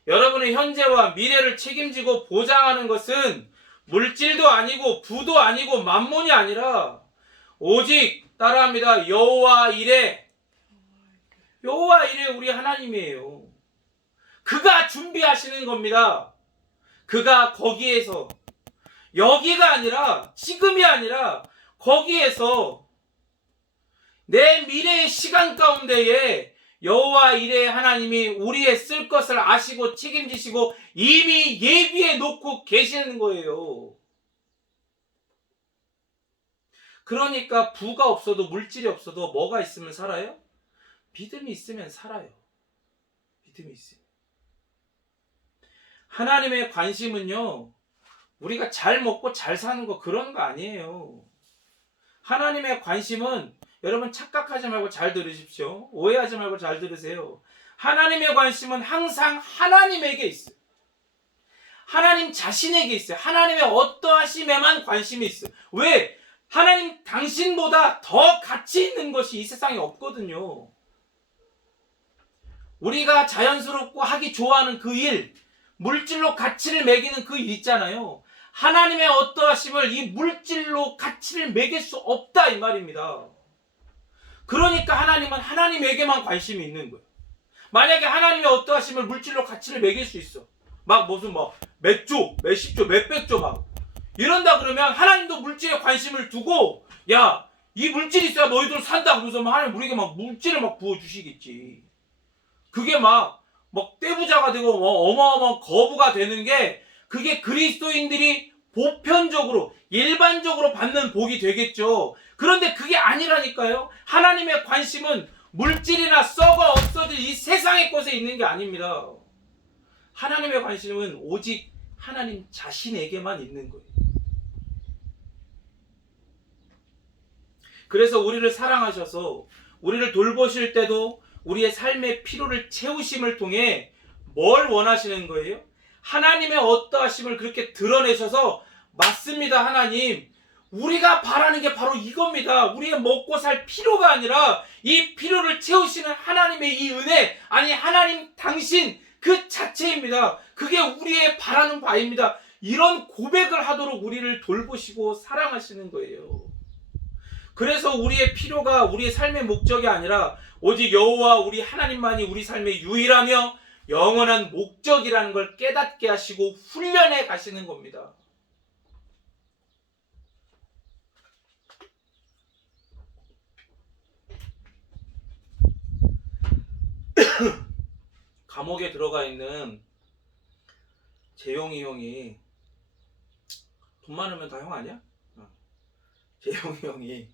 여러분의 현재와 미래를 책임지고 보장하는 것은 물질도 아니고 부도 아니고 만몬이 아니라 오직 따라합니다. 여호와 이레. 여호와 이레 우리 하나님이에요. 그가 준비하시는 겁니다. 그가 거기에서, 여기가 아니라, 지금이 아니라 거기에서 내 미래의 시간 가운데에 여호와 이레 하나님이 우리의 쓸 것을 아시고 책임지시고 이미 예비해 놓고 계시는 거예요. 그러니까 부가 없어도, 물질이 없어도 뭐가 있으면 살아요? 믿음이 있으면 살아요. 믿음이 있으면. 하나님의 관심은요, 우리가 잘 먹고 잘 사는 거 그런 거 아니에요. 하나님의 관심은, 여러분 착각하지 말고 잘 들으십시오. 오해하지 말고 잘 들으세요. 하나님의 관심은 항상 하나님에게 있어요. 하나님 자신에게 있어요. 하나님의 어떠하심에만 관심이 있어요. 왜? 하나님 당신보다 더 가치 있는 것이 이 세상에 없거든요. 우리가 자연스럽고 하기 좋아하는 그 일, 물질로 가치를 매기는 그 일 있잖아요. 하나님의 어떠하심을 이 물질로 가치를 매길 수 없다 이 말입니다. 그러니까 하나님은 하나님에게만 관심이 있는 거예요. 만약에 하나님의 어떠하심을 물질로 가치를 매길 수 있어. 막 무슨 몇 조, 몇십 조, 몇백 조 막 이런다 그러면 하나님도 물질에 관심을 두고 야, 이 물질이 있어야 너희들 산다 그러면서 하나님 우리에게 막 물질을 막 부어주시겠지. 그게 막 떼부자가 되고 어마어마한 거부가 되는 게 그게 그리스도인들이 보편적으로 일반적으로 받는 복이 되겠죠. 그런데 그게 아니라니까요. 하나님의 관심은 물질이나 썩어 없어질 이 세상의 것에 있는 게 아닙니다. 하나님의 관심은 오직 하나님 자신에게만 있는 거예요. 그래서 우리를 사랑하셔서 우리를 돌보실 때도 우리의 삶의 필요를 채우심을 통해 뭘 원하시는 거예요? 하나님의 어떠하심을 그렇게 드러내셔서 맞습니다 하나님, 우리가 바라는 게 바로 이겁니다. 우리의 먹고 살 필요가 아니라 이 필요를 채우시는 하나님의 이 은혜, 아니 하나님 당신 그 자체입니다. 그게 우리의 바라는 바입니다. 이런 고백을 하도록 우리를 돌보시고 사랑하시는 거예요. 그래서 우리의 필요가 우리의 삶의 목적이 아니라 오직 여호와 우리 하나님만이 우리 삶의 유일하며 영원한 목적이라는 걸 깨닫게 하시고 훈련해 가시는 겁니다. 감옥에 들어가 있는 재용이 형이, 돈 많으면 다 형 아니야? 재용이 형이,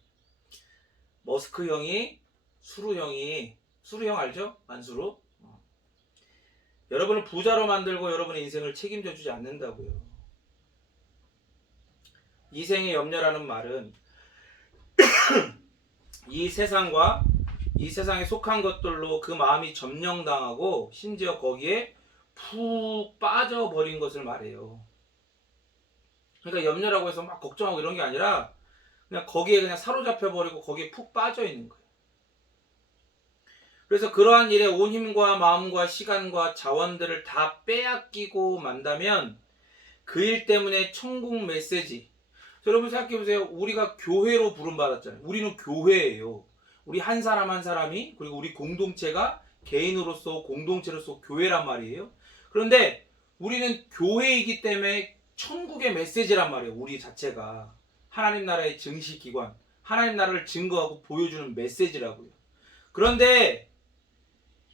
머스크 형이, 수루 형이, 수루 형 알죠? 만수루. 여러분을 부자로 만들고 여러분의 인생을 책임져 주지 않는다고요. 이생의 염려라는 말은 이 세상과 이 세상에 속한 것들로 그 마음이 점령당하고 심지어 거기에 푹 빠져버린 것을 말해요. 그러니까 염려라고 해서 막 걱정하고 이런 게 아니라 그냥 거기에 그냥 사로잡혀버리고 거기에 푹 빠져있는 거예요. 그래서 그러한 일에 온 힘과 마음과 시간과 자원들을 다 빼앗기고 만다면 그 일 때문에 천국 메시지, 여러분 생각해보세요. 우리가 교회로 부름받았잖아요. 우리는 교회예요. 우리 한 사람 한 사람이, 그리고 우리 공동체가 개인으로서 공동체로서 교회란 말이에요. 그런데 우리는 교회이기 때문에 천국의 메시지란 말이에요. 우리 자체가 하나님 나라의 증시기관, 하나님 나라를 증거하고 보여주는 메시지라고요. 그런데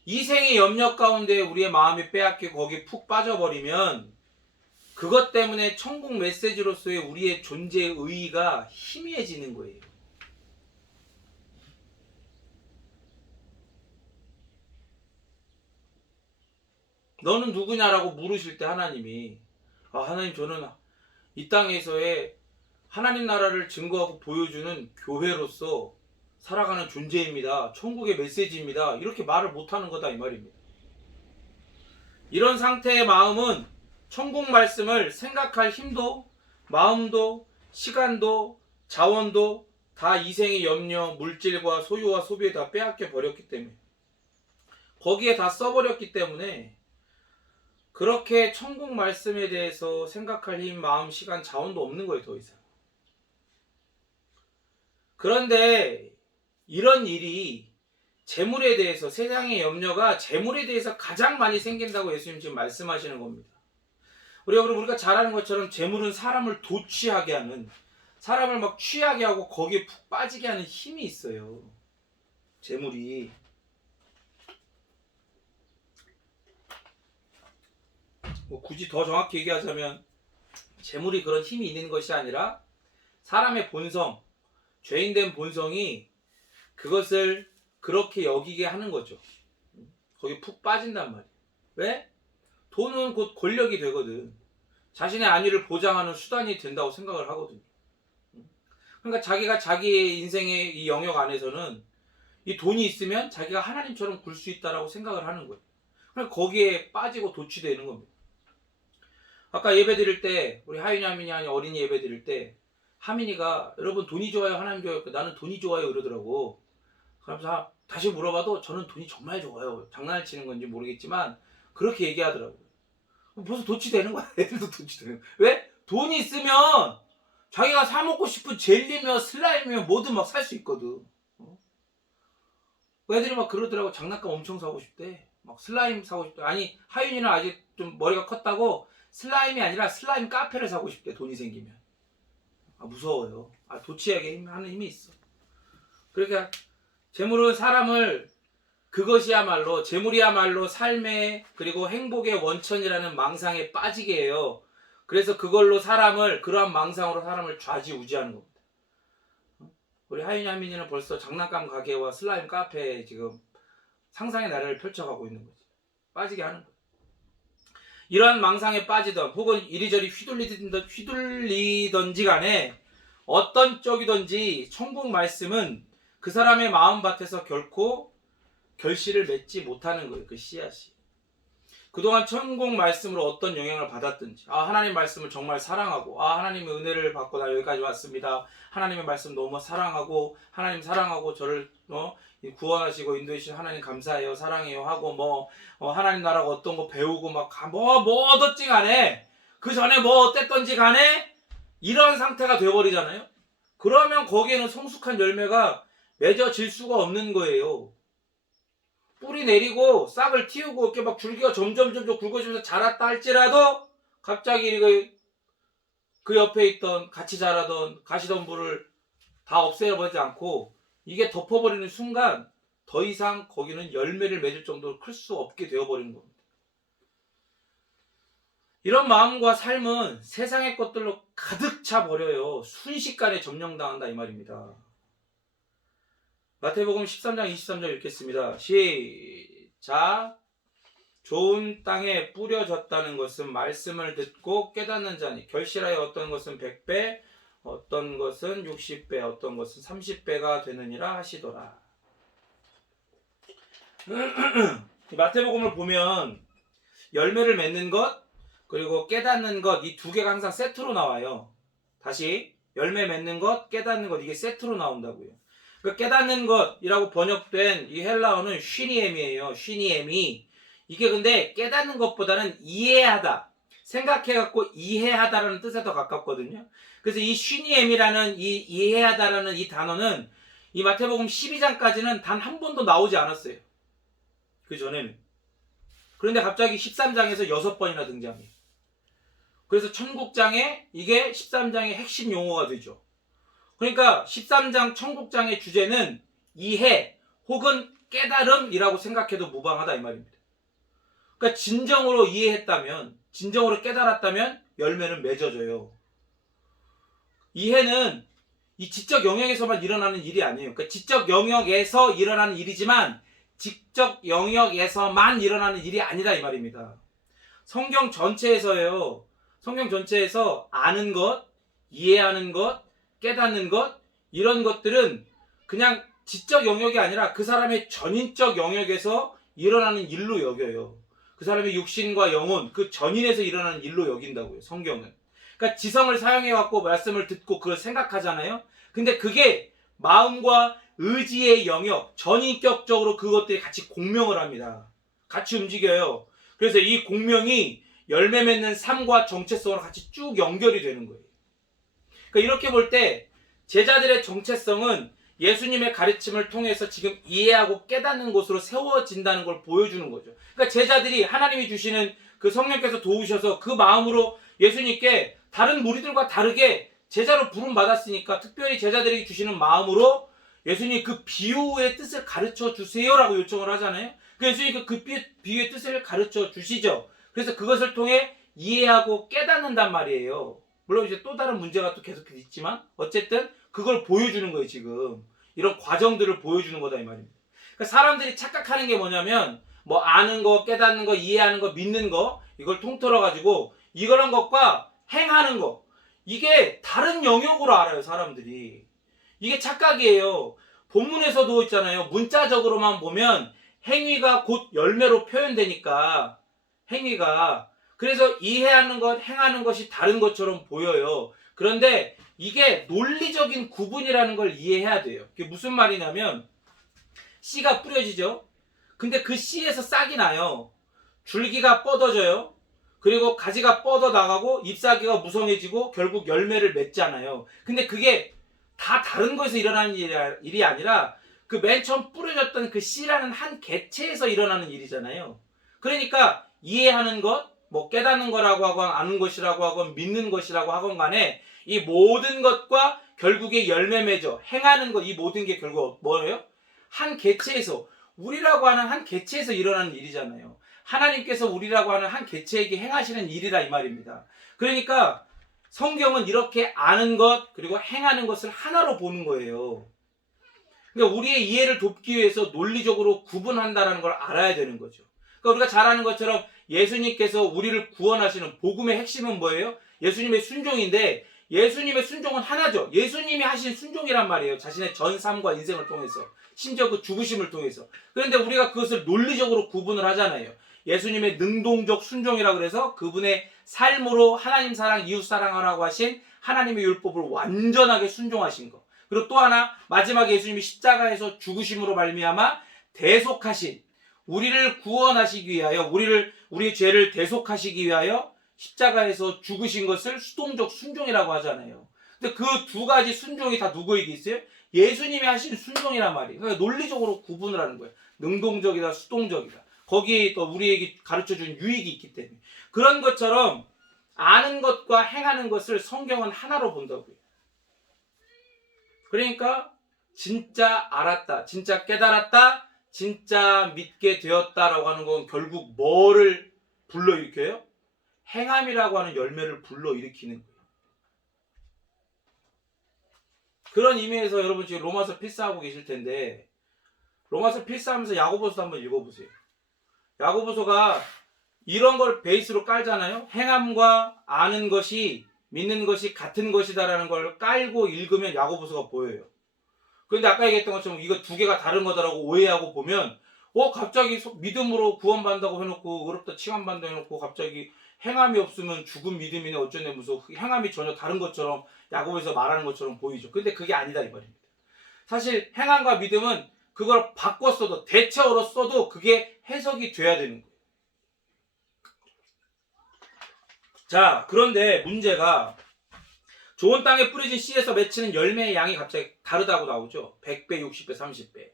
이생의 염려 가운데 우리의 마음이 빼앗기고 거기에 푹 빠져버리면 그것 때문에 천국 메시지로서의 우리의 존재의 의의가 희미해지는 거예요. 너는 누구냐라고 물으실 때 하나님이, 하나님 저는 이 땅에서의 하나님 나라를 증거하고 보여주는 교회로서 살아가는 존재입니다. 천국의 메시지입니다. 이렇게 말을 못하는 거다 이 말입니다. 이런 상태의 마음은 천국 말씀을 생각할 힘도 마음도 시간도 자원도 다 이생의 염려, 물질과 소유와 소비에 다 빼앗겨 버렸기 때문에, 거기에 다 써버렸기 때문에 그렇게 천국 말씀에 대해서 생각할 힘, 마음, 시간, 자원도 없는 거예요. 더 이상. 그런데 이런 일이 재물에 대해서, 세상의 염려가 재물에 대해서 가장 많이 생긴다고 예수님 지금 말씀하시는 겁니다. 우리가 잘 아는 것처럼 재물은 사람을 도취하게 하는, 사람을 막 취하게 하고 거기에 푹 빠지게 하는 힘이 있어요. 재물이. 굳이 더 정확히 얘기하자면 재물이 그런 힘이 있는 것이 아니라 사람의 본성, 죄인된 본성이 그것을 그렇게 여기게 하는 거죠. 거기 푹 빠진단 말이에요. 왜? 돈은 곧 권력이 되거든. 자신의 안위를 보장하는 수단이 된다고 생각을 하거든요. 그러니까 자기가 자기의 인생의 이 영역 안에서는 이 돈이 있으면 자기가 하나님처럼 굴 수 있다라고 생각을 하는 거예요. 그러니까 거기에 빠지고 도취되는 겁니다. 아까 예배 드릴 때 우리 하윤이 하민이 어린이 예배 드릴 때 하민이가 여러분 돈이 좋아요 하나님 좋아요? 나는 돈이 좋아요 이러더라고. 그래서 다시 물어봐도 저는 돈이 정말 좋아요. 장난을 치는 건지 모르겠지만 그렇게 얘기하더라고요. 벌써 도취되는 거야. 애들도 도취되는 거야. 왜? 돈이 있으면 자기가 사 먹고 싶은 젤리며 슬라임이며 뭐든 막 살 수 있거든. 애들이 막 그러더라고. 장난감 엄청 사고 싶대. 막 슬라임 사고 싶대. 아니 하윤이는 아직 좀 머리가 컸다고 슬라임이 아니라 슬라임 카페를 사고 싶대. 돈이 생기면. 무서워요. 도취하게 하는 힘이 있어. 그러니까 재물은 사람을 그것이야말로 재물이야말로 삶의 그리고 행복의 원천이라는 망상에 빠지게 해요. 그래서 그걸로 사람을 그러한 망상으로 사람을 좌지우지하는 겁니다. 우리 하윤이 하민이는 벌써 장난감 가게와 슬라임 카페에 지금 상상의 나래를 펼쳐가고 있는 거지. 빠지게 하는 거야. 이러한 망상에 빠지던 혹은 이리저리 휘둘리던지 간에 어떤 쪽이든지 천국 말씀은 그 사람의 마음밭에서 결코 결실을 맺지 못하는 거예요. 그 씨앗이. 그동안 천국 말씀으로 어떤 영향을 받았든지 하나님 말씀을 정말 사랑하고 하나님의 은혜를 받고 나 여기까지 왔습니다. 하나님의 말씀 너무 사랑하고 하나님 사랑하고 저를 구원하시고 인도해주신 하나님 감사해요 사랑해요 하고 하나님 나라가 어떤 거 배우고 뭐 얻었지 간에 그 전에 뭐 어땠던지 간에 이런 상태가 돼버리잖아요. 그러면 거기에는 성숙한 열매가 맺어질 수가 없는 거예요. 뿌리 내리고 싹을 틔우고 이렇게 막 줄기가 점점 굵어지면서 자랐다 할지라도 갑자기 그 옆에 있던 같이 자라던 가시덤불을 다 없애버리지 않고 이게 덮어버리는 순간 더 이상 거기는 열매를 맺을 정도로 클 수 없게 되어버리는 겁니다. 이런 마음과 삶은 세상의 것들로 가득 차 버려요. 순식간에 점령당한다 이 말입니다. 마태복음 13장 23절 읽겠습니다. 시작. 좋은 땅에 뿌려졌다는 것은 말씀을 듣고 깨닫는 자니 결실하여 어떤 것은 100배 어떤 것은 60배 어떤 것은 30배가 되느니라 하시더라. 마태복음을 보면 열매를 맺는 것 그리고 깨닫는 것 이 두 개가 항상 세트로 나와요. 다시 열매 맺는 것 깨닫는 것 이게 세트로 나온다고요. 그 깨닫는 것이라고 번역된 이 헬라어는 쉬니엠이에요. 쉬니엠이 이게 근데 깨닫는 것보다는 이해하다, 생각해갖고 이해하다라는 뜻에 더 가깝거든요. 그래서 이 쉬니엠이라는 이 이해하다라는 이 단어는 이 마태복음 12장까지는 단 한 번도 나오지 않았어요. 그 전에는. 그런데 갑자기 13장에서 6번이나 등장해요. 그래서 천국장에 이게 13장의 핵심 용어가 되죠. 그러니까 13장 천국장의 주제는 이해 혹은 깨달음이라고 생각해도 무방하다 이 말입니다. 그러니까 진정으로 이해했다면 진정으로 깨달았다면 열매는 맺어져요. 이해는 이 지적 영역에서만 일어나는 일이 아니에요. 그러니까 지적 영역에서 일어나는 일이지만 지적 영역에서만 일어나는 일이 아니다 이 말입니다. 성경 전체에서요. 성경 전체에서 아는 것, 이해하는 것, 깨닫는 것 이런 것들은 그냥 지적 영역이 아니라 그 사람의 전인적 영역에서 일어나는 일로 여겨요. 그 사람의 육신과 영혼 그 전인에서 일어나는 일로 여긴다고요. 성경은. 그러니까 지성을 사용해갖고 말씀을 듣고 그걸 생각하잖아요. 근데 그게 마음과 의지의 영역 전인격적으로 그것들이 같이 공명을 합니다. 같이 움직여요. 그래서 이 공명이 열매 맺는 삶과 정체성으로 같이 쭉 연결이 되는 거예요. 그러니까 이렇게 볼 때 제자들의 정체성은 예수님의 가르침을 통해서 지금 이해하고 깨닫는 곳으로 세워진다는 걸 보여주는 거죠. 그러니까 제자들이 하나님이 주시는 그 성령께서 도우셔서 그 마음으로 예수님께 다른 무리들과 다르게 제자로 부름 받았으니까 특별히 제자들이 주시는 마음으로 예수님 그 비유의 뜻을 가르쳐 주세요라고 요청을 하잖아요. 예수님 그 비유의 뜻을 가르쳐 주시죠. 그래서 그것을 통해 이해하고 깨닫는단 말이에요. 물론 이제 또 다른 문제가 또 계속 있지만 어쨌든 그걸 보여주는 거예요. 지금 이런 과정들을 보여주는 거다 이 말입니다. 그러니까 사람들이 착각하는 게 뭐냐면 뭐 아는 거, 깨닫는 거, 이해하는 거, 믿는 거 이걸 통틀어 가지고 이런 것과 행하는 거 이게 다른 영역으로 알아요. 사람들이. 이게 착각이에요. 본문에서도 있잖아요. 문자적으로만 보면 행위가 곧 열매로 표현되니까 행위가 그래서 이해하는 것, 행하는 것이 다른 것처럼 보여요. 그런데 이게 논리적인 구분이라는 걸 이해해야 돼요. 그게 무슨 말이냐면 씨가 뿌려지죠. 근데 그 씨에서 싹이 나요. 줄기가 뻗어져요. 그리고 가지가 뻗어 나가고 잎사귀가 무성해지고 결국 열매를 맺잖아요. 근데 그게 다 다른 거에서 일어나는 일이 아니라 그 맨 처음 뿌려졌던 그 씨라는 한 개체에서 일어나는 일이잖아요. 그러니까 이해하는 것, 뭐 깨닫는 거라고 하건 아는 것이라고 하건 믿는 것이라고 하건 간에 이 모든 것과 결국에 열매 맺어 행하는 것, 이 모든 게 결국 뭐예요? 한 개체에서, 우리라고 하는 한 개체에서 일어나는 일이잖아요. 하나님께서 우리라고 하는 한 개체에게 행하시는 일이라 이 말입니다. 그러니까 성경은 이렇게 아는 것 그리고 행하는 것을 하나로 보는 거예요. 그러니까 우리의 이해를 돕기 위해서 논리적으로 구분한다는 걸 알아야 되는 거죠. 그러니까 우리가 잘 아는 것처럼 예수님께서 우리를 구원하시는 복음의 핵심은 뭐예요? 예수님의 순종인데 예수님의 순종은 하나죠. 예수님이 하신 순종이란 말이에요. 자신의 전 삶과 인생을 통해서, 심지어 그 죽으심을 통해서. 그런데 우리가 그것을 논리적으로 구분을 하잖아요. 예수님의 능동적 순종이라 그래서 그분의 삶으로 하나님 사랑, 이웃 사랑하라고 하신 하나님의 율법을 완전하게 순종하신 것. 그리고 또 하나, 마지막에 예수님이 십자가에서 죽으심으로 말미암아 대속하신, 우리를 구원하시기 위하여, 우리의 죄를 대속하시기 위하여 십자가에서 죽으신 것을 수동적 순종이라고 하잖아요. 근데 그 두 가지 순종이 다 누구에게 있어요? 예수님이 하신 순종이란 말이에요. 그러니까 논리적으로 구분을 하는 거예요. 능동적이다, 수동적이다. 거기에 또 우리에게 가르쳐준 유익이 있기 때문에. 그런 것처럼 아는 것과 행하는 것을 성경은 하나로 본다고요. 그러니까 진짜 알았다, 진짜 깨달았다, 진짜 믿게 되었다라고 하는 건 결국 뭐를 불러일으켜요? 행함이라고 하는 열매를 불러일으키는 거예요. 그런 의미에서 여러분 지금 로마서 필사하고 계실 텐데 로마서 필사하면서 야고보서도 한번 읽어보세요. 야고보서가 이런 걸 베이스로 깔잖아요. 행함과 아는 것이, 믿는 것이 같은 것이다라는 걸 깔고 읽으면 야고보서가 보여요. 그런데 아까 얘기했던 것처럼 이거 두 개가 다른 거다라고 오해하고 보면 갑자기 믿음으로 구원받는다고 해놓고 의롭다 칭함받는다 해놓고 갑자기 행함이 없으면 죽은 믿음이네 어쩌네 무슨 행함이 전혀 다른 것처럼 야고보에서 말하는 것처럼 보이죠. 근데 그게 아니다 이 말입니다. 사실 행함과 믿음은 그걸 바꿔 써도 대체어로 써도 그게 해석이 돼야 되는 거예요. 자, 그런데 문제가 좋은 땅에 뿌려진 씨에서 맺히는 열매의 양이 갑자기 다르다고 나오죠. 100배, 60배, 30배.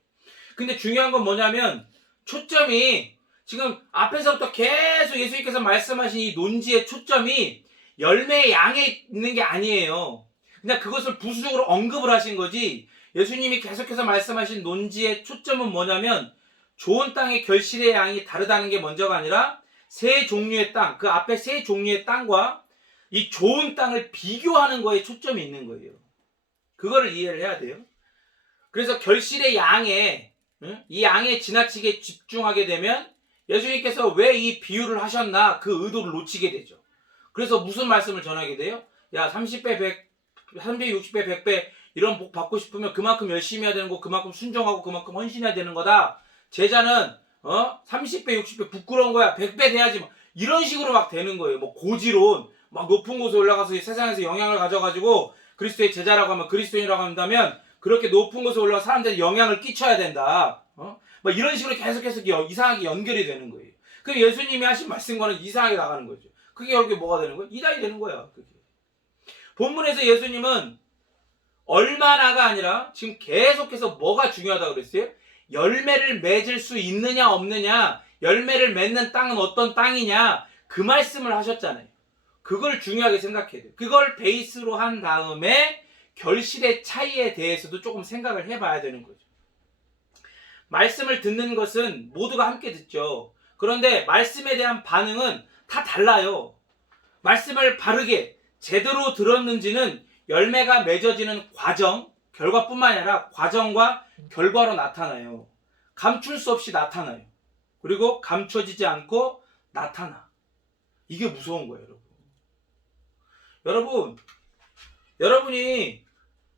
근데 중요한 건 뭐냐면 초점이 지금 앞에서부터 계속 예수님께서 말씀하신 이 논지의 초점이 열매의 양에 있는 게 아니에요. 그냥 그것을 부수적으로 언급을 하신 거지 예수님이 계속해서 말씀하신 논지의 초점은 뭐냐면 좋은 땅의 결실의 양이 다르다는 게 먼저가 아니라 세 종류의 땅, 그 앞에 세 종류의 땅과 이 좋은 땅을 비교하는 거에 초점이 있는 거예요. 그거를 이해를 해야 돼요. 그래서 결실의 양에, 이 양에 지나치게 집중하게 되면 예수님께서 왜 이 비유를 하셨나 그 의도를 놓치게 되죠. 그래서 무슨 말씀을 전하게 돼요? 야 30배, 100, 360배, 100배 이런 복 받고 싶으면 그만큼 열심히 해야 되는 거, 그만큼 순종하고 그만큼 헌신해야 되는 거다. 제자는 30배, 60배 부끄러운 거야. 100배 돼야지. 이런 식으로 막 되는 거예요. 뭐 고지론, 막 높은 곳에 올라가서 세상에서 영향을 가져가지고 그리스도의 제자라고 하면 그리스도인이라고 한다면 그렇게 높은 곳에 올라가 사람들한테 영향을 끼쳐야 된다. 막 이런 식으로 계속해서 이상하게 연결이 되는 거예요. 그럼 예수님이 하신 말씀과는 이상하게 나가는 거죠. 그게 여기 뭐가 되는 거예요? 이단이 되는 거야. 그게. 본문에서 예수님은 얼마나가 아니라 지금 계속해서 뭐가 중요하다고 그랬어요? 열매를 맺을 수 있느냐 없느냐, 열매를 맺는 땅은 어떤 땅이냐 그 말씀을 하셨잖아요. 그걸 중요하게 생각해야 돼요. 그걸 베이스로 한 다음에 결실의 차이에 대해서도 조금 생각을 해봐야 되는 거죠. 말씀을 듣는 것은 모두가 함께 듣죠. 그런데 말씀에 대한 반응은 다 달라요. 말씀을 바르게 제대로 들었는지는 열매가 맺어지는 과정, 결과뿐만 아니라 과정과 결과로 나타나요. 감출 수 없이 나타나요. 그리고 감춰지지 않고 나타나. 이게 무서운 거예요, 여러분. 여러분이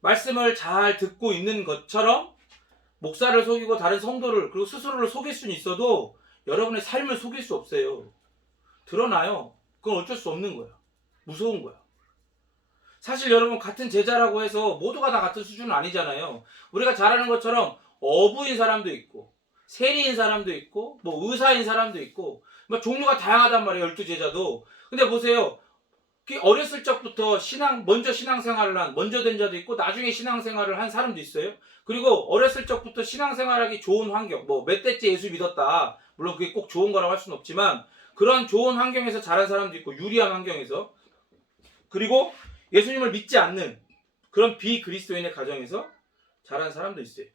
말씀을 잘 듣고 있는 것처럼 목사를 속이고 다른 성도를 그리고 스스로를 속일 수는 있어도 여러분의 삶을 속일 수 없어요. 드러나요. 그건 어쩔 수 없는 거야. 무서운 거야. 사실 여러분 같은 제자라고 해서 모두가 다 같은 수준은 아니잖아요. 우리가 잘 아는 것처럼 어부인 사람도 있고 세리인 사람도 있고 뭐 의사인 사람도 있고 뭐 종류가 다양하단 말이에요. 12제자도. 근데 보세요. 어렸을 적부터 먼저 신앙생활을 먼저 된 자도 있고 나중에 신앙생활을 한 사람도 있어요. 그리고 어렸을 적부터 신앙생활하기 좋은 환경, 뭐 몇 대째 예수 믿었다. 물론 그게 꼭 좋은 거라고 할 수는 없지만 그런 좋은 환경에서 자란 사람도 있고 유리한 환경에서, 그리고 예수님을 믿지 않는 그런 비그리스도인의 가정에서 자란 사람도 있어요.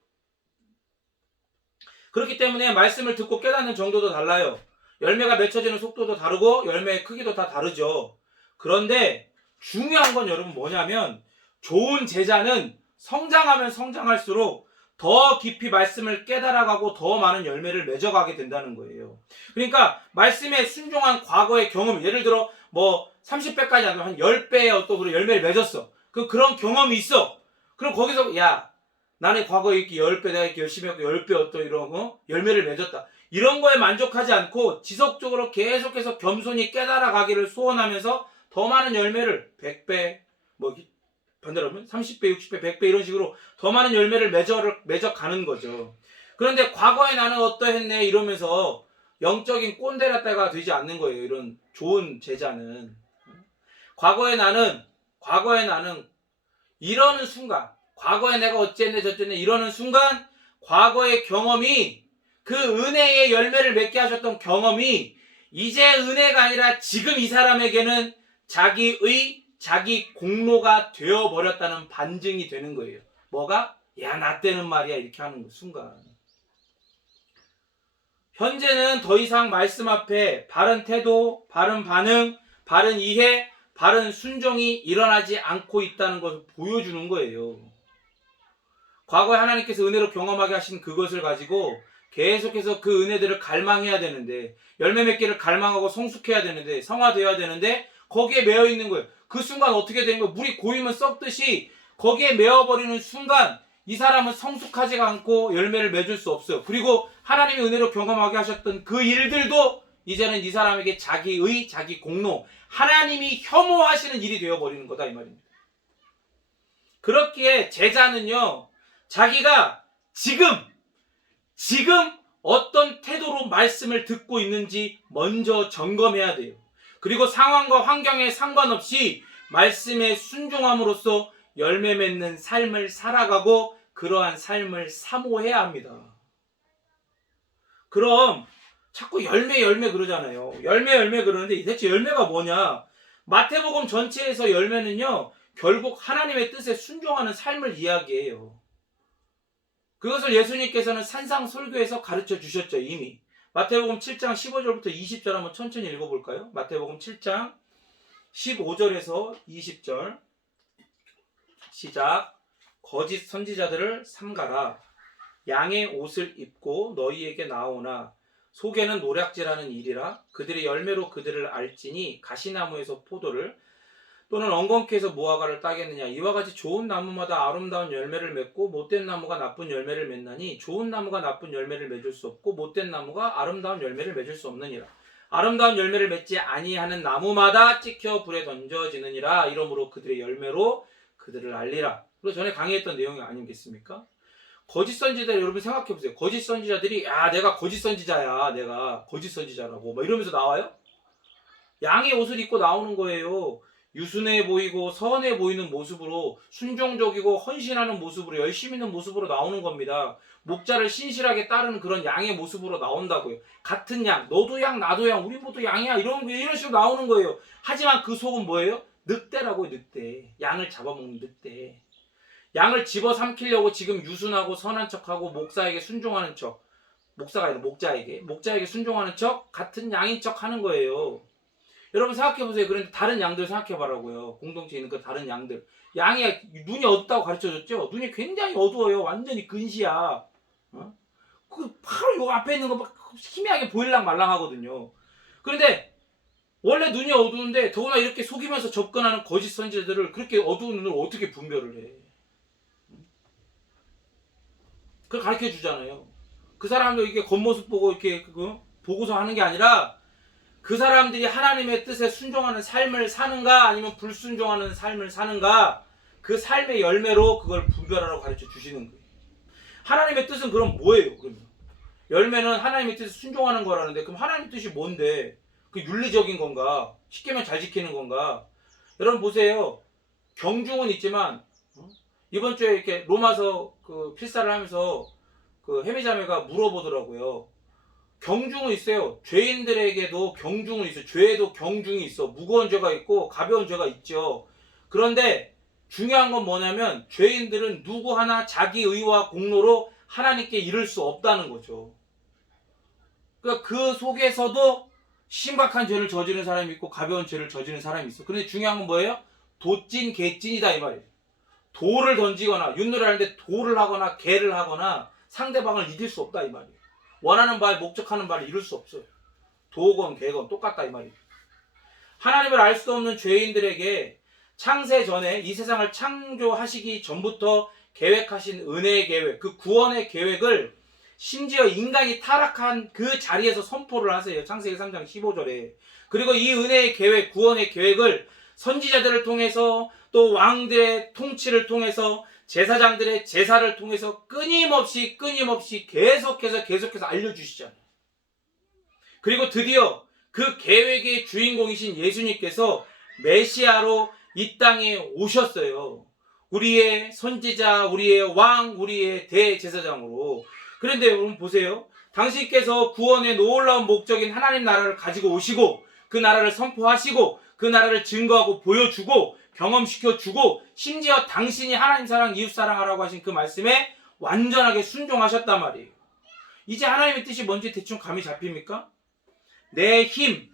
그렇기 때문에 말씀을 듣고 깨닫는 정도도 달라요. 열매가 맺혀지는 속도도 다르고 열매의 크기도 다 다르죠. 그런데 중요한 건 여러분 뭐냐면, 좋은 제자는 성장하면 성장할수록 더 깊이 말씀을 깨달아가고 더 많은 열매를 맺어가게 된다는 거예요. 그러니까 말씀에 순종한 과거의 경험, 예를 들어 뭐 30배까지 안 되면 한 10배의 어떤 열매를 맺었어. 그런 경험이 있어. 그럼 거기서 야, 나는 과거에 이렇게 10배 내가 이렇게 열심히 했고 10배 어떤 이런 열매를 맺었다. 이런 거에 만족하지 않고 지속적으로 계속해서 겸손히 깨달아 가기를 소원하면서 더 많은 열매를 100배, 뭐 반대로 하면 30배, 60배, 100배 이런 식으로 더 많은 열매를 맺어 가는 거죠. 그런데 과거에 나는 어떠했네 이러면서 영적인 꼰대라떼가 되지 않는 거예요. 이런 좋은 제자는. 과거에 나는 이러는 순간, 과거에 내가 어쨌네 저쨌네 이러는 순간, 과거의 경험이, 그 은혜의 열매를 맺게 하셨던 경험이 이제 은혜가 아니라 지금 이 사람에게는 자기 공로가 되어버렸다는 반증이 되는 거예요. 뭐가? 야, 나 때는 말이야 이렇게 하는 순간. 현재는 더 이상 말씀 앞에 바른 태도, 바른 반응, 바른 이해, 바른 순종이 일어나지 않고 있다는 것을 보여주는 거예요. 과거에 하나님께서 은혜로 경험하게 하신 그것을 가지고 계속해서 그 은혜들을 갈망해야 되는데, 열매 맺기를 갈망하고 성숙해야 되는데, 성화되어야 되는데 거기에 매여 있는 거예요. 그 순간 어떻게 된 거예요? 물이 고이면 썩듯이 거기에 매어버리는 순간 이 사람은 성숙하지가 않고 열매를 맺을 수 없어요. 그리고 하나님의 은혜로 경험하게 하셨던 그 일들도 이제는 이 사람에게 자기 공로, 하나님이 혐오하시는 일이 되어버리는 거다 이 말입니다. 그렇기에 제자는요, 자기가 지금 어떤 태도로 말씀을 듣고 있는지 먼저 점검해야 돼요. 그리고 상황과 환경에 상관없이 말씀에 순종함으로써 열매 맺는 삶을 살아가고 그러한 삶을 사모해야 합니다. 그럼 자꾸 열매 그러잖아요. 열매 그러는데 대체 열매가 뭐냐? 마태복음 전체에서 열매는요, 결국 하나님의 뜻에 순종하는 삶을 이야기해요. 그것을 예수님께서는 산상설교에서 가르쳐 주셨죠, 이미. 마태복음 7장 15절부터 20절 한번 천천히 읽어볼까요? 마태복음 7장 15절에서 20절 시작. 거짓 선지자들을 삼가라. 양의 옷을 입고 너희에게 나오나 속에는 노략질하는 일이라. 그들의 열매로 그들을 알지니 가시나무에서 포도를 또는 엉겅퀴에서 무화과를 따겠느냐. 이와 같이 좋은 나무마다 아름다운 열매를 맺고 못된 나무가 나쁜 열매를 맺나니 좋은 나무가 나쁜 열매를 맺을 수 없고 못된 나무가 아름다운 열매를 맺을 수 없느니라. 아름다운 열매를 맺지 아니하는 나무마다 찍혀 불에 던져지느니라. 이러므로 그들의 열매로 그들을 알리라. 그리고 전에 강의했던 내용이 아니겠습니까? 거짓 선지자, 여러분 생각해보세요. 거짓 선지자들이 야, 내가 거짓 선지자야, 내가 거짓 선지자라고 막 이러면서 나와요? 양의 옷을 입고 나오는 거예요. 유순해 보이고 선해 보이는 모습으로, 순종적이고 헌신하는 모습으로, 열심히 있는 모습으로 나오는 겁니다. 목자를 신실하게 따르는 그런 양의 모습으로 나온다고요. 같은 양, 너도 양 나도 양, 우리 모두 양이야, 이런 식으로 나오는 거예요. 하지만 그 속은 뭐예요? 늑대라고요. 늑대. 양을 잡아먹는 늑대. 양을 집어삼키려고 지금 유순하고 선한 척하고 목사에게 순종하는 척, 목사가 아니라 목자에게 순종하는 척, 같은 양인 척 하는 거예요. 여러분 생각해보세요. 그런데 다른 양들 생각해보라고요. 공동체에 있는 그 다른 양들. 양이 눈이 어둡다고 가르쳐줬죠? 눈이 굉장히 어두워요. 완전히 근시야. 바로 요 앞에 있는 거 막 희미하게 보일랑 말랑 하거든요. 그런데 원래 눈이 어두운데 더구나 이렇게 속이면서 접근하는 거짓 선지자들을 그렇게 어두운 눈으로 어떻게 분별을 해? 그걸 가르쳐 주잖아요. 그 사람도 이게 겉모습 보고 이렇게 보고서 하는 게 아니라 그 사람들이 하나님의 뜻에 순종하는 삶을 사는가 아니면 불순종하는 삶을 사는가, 그 삶의 열매로 그걸 분별하라고 가르쳐 주시는 거예요. 하나님의 뜻은 그럼 뭐예요? 그러면 열매는 하나님의 뜻에 순종하는 거라는데, 그럼 하나님의 뜻이 뭔데? 그 윤리적인 건가? 십계명 잘 지키는 건가? 여러분 보세요. 경중은 있지만 이번 주에 이렇게 로마서 그 필사를 하면서 그 해미자매가 물어보더라고요. 경중은 있어요. 죄인들에게도 경중은 있어요. 죄에도 경중이 있어. 무거운 죄가 있고 가벼운 죄가 있죠. 그런데 중요한 건 뭐냐면 죄인들은 누구 하나 자기 의와 공로로 하나님께 이를 수 없다는 거죠. 그러니까 그 속에서도 심각한 죄를 저지른 사람이 있고 가벼운 죄를 저지른 사람이 있어. 그런데 중요한 건 뭐예요? 도찐 개찐이다 이 말이에요. 돌을 던지거나 윷놀이 하는데 돌을 하거나 개를 하거나 상대방을 이길 수 없다 이 말이에요. 원하는 바에 목적하는 바를 이룰 수 없어요. 도건 개건 똑같다 이 말이에요. 하나님을 알 수 없는 죄인들에게 창세 전에 이 세상을 창조하시기 전부터 계획하신 은혜의 계획, 그 구원의 계획을 심지어 인간이 타락한 그 자리에서 선포를 하세요. 창세기 3장 15절에. 그리고 이 은혜의 계획, 구원의 계획을 선지자들을 통해서 또 왕들의 통치를 통해서 제사장들의 제사를 통해서 끊임없이 계속해서 알려주시잖아요. 그리고 드디어 그 계획의 주인공이신 예수님께서 메시아로 이 땅에 오셨어요. 우리의 선지자, 우리의 왕, 우리의 대제사장으로. 그런데 여러분 보세요. 당신께서 구원의 놀라운 목적인 하나님 나라를 가지고 오시고 그 나라를 선포하시고 그 나라를 증거하고 보여주고 경험시켜주고 심지어 당신이 하나님 사랑, 이웃 사랑하라고 하신 그 말씀에 완전하게 순종하셨단 말이에요. 이제 하나님의 뜻이 뭔지 대충 감이 잡힙니까? 내 힘,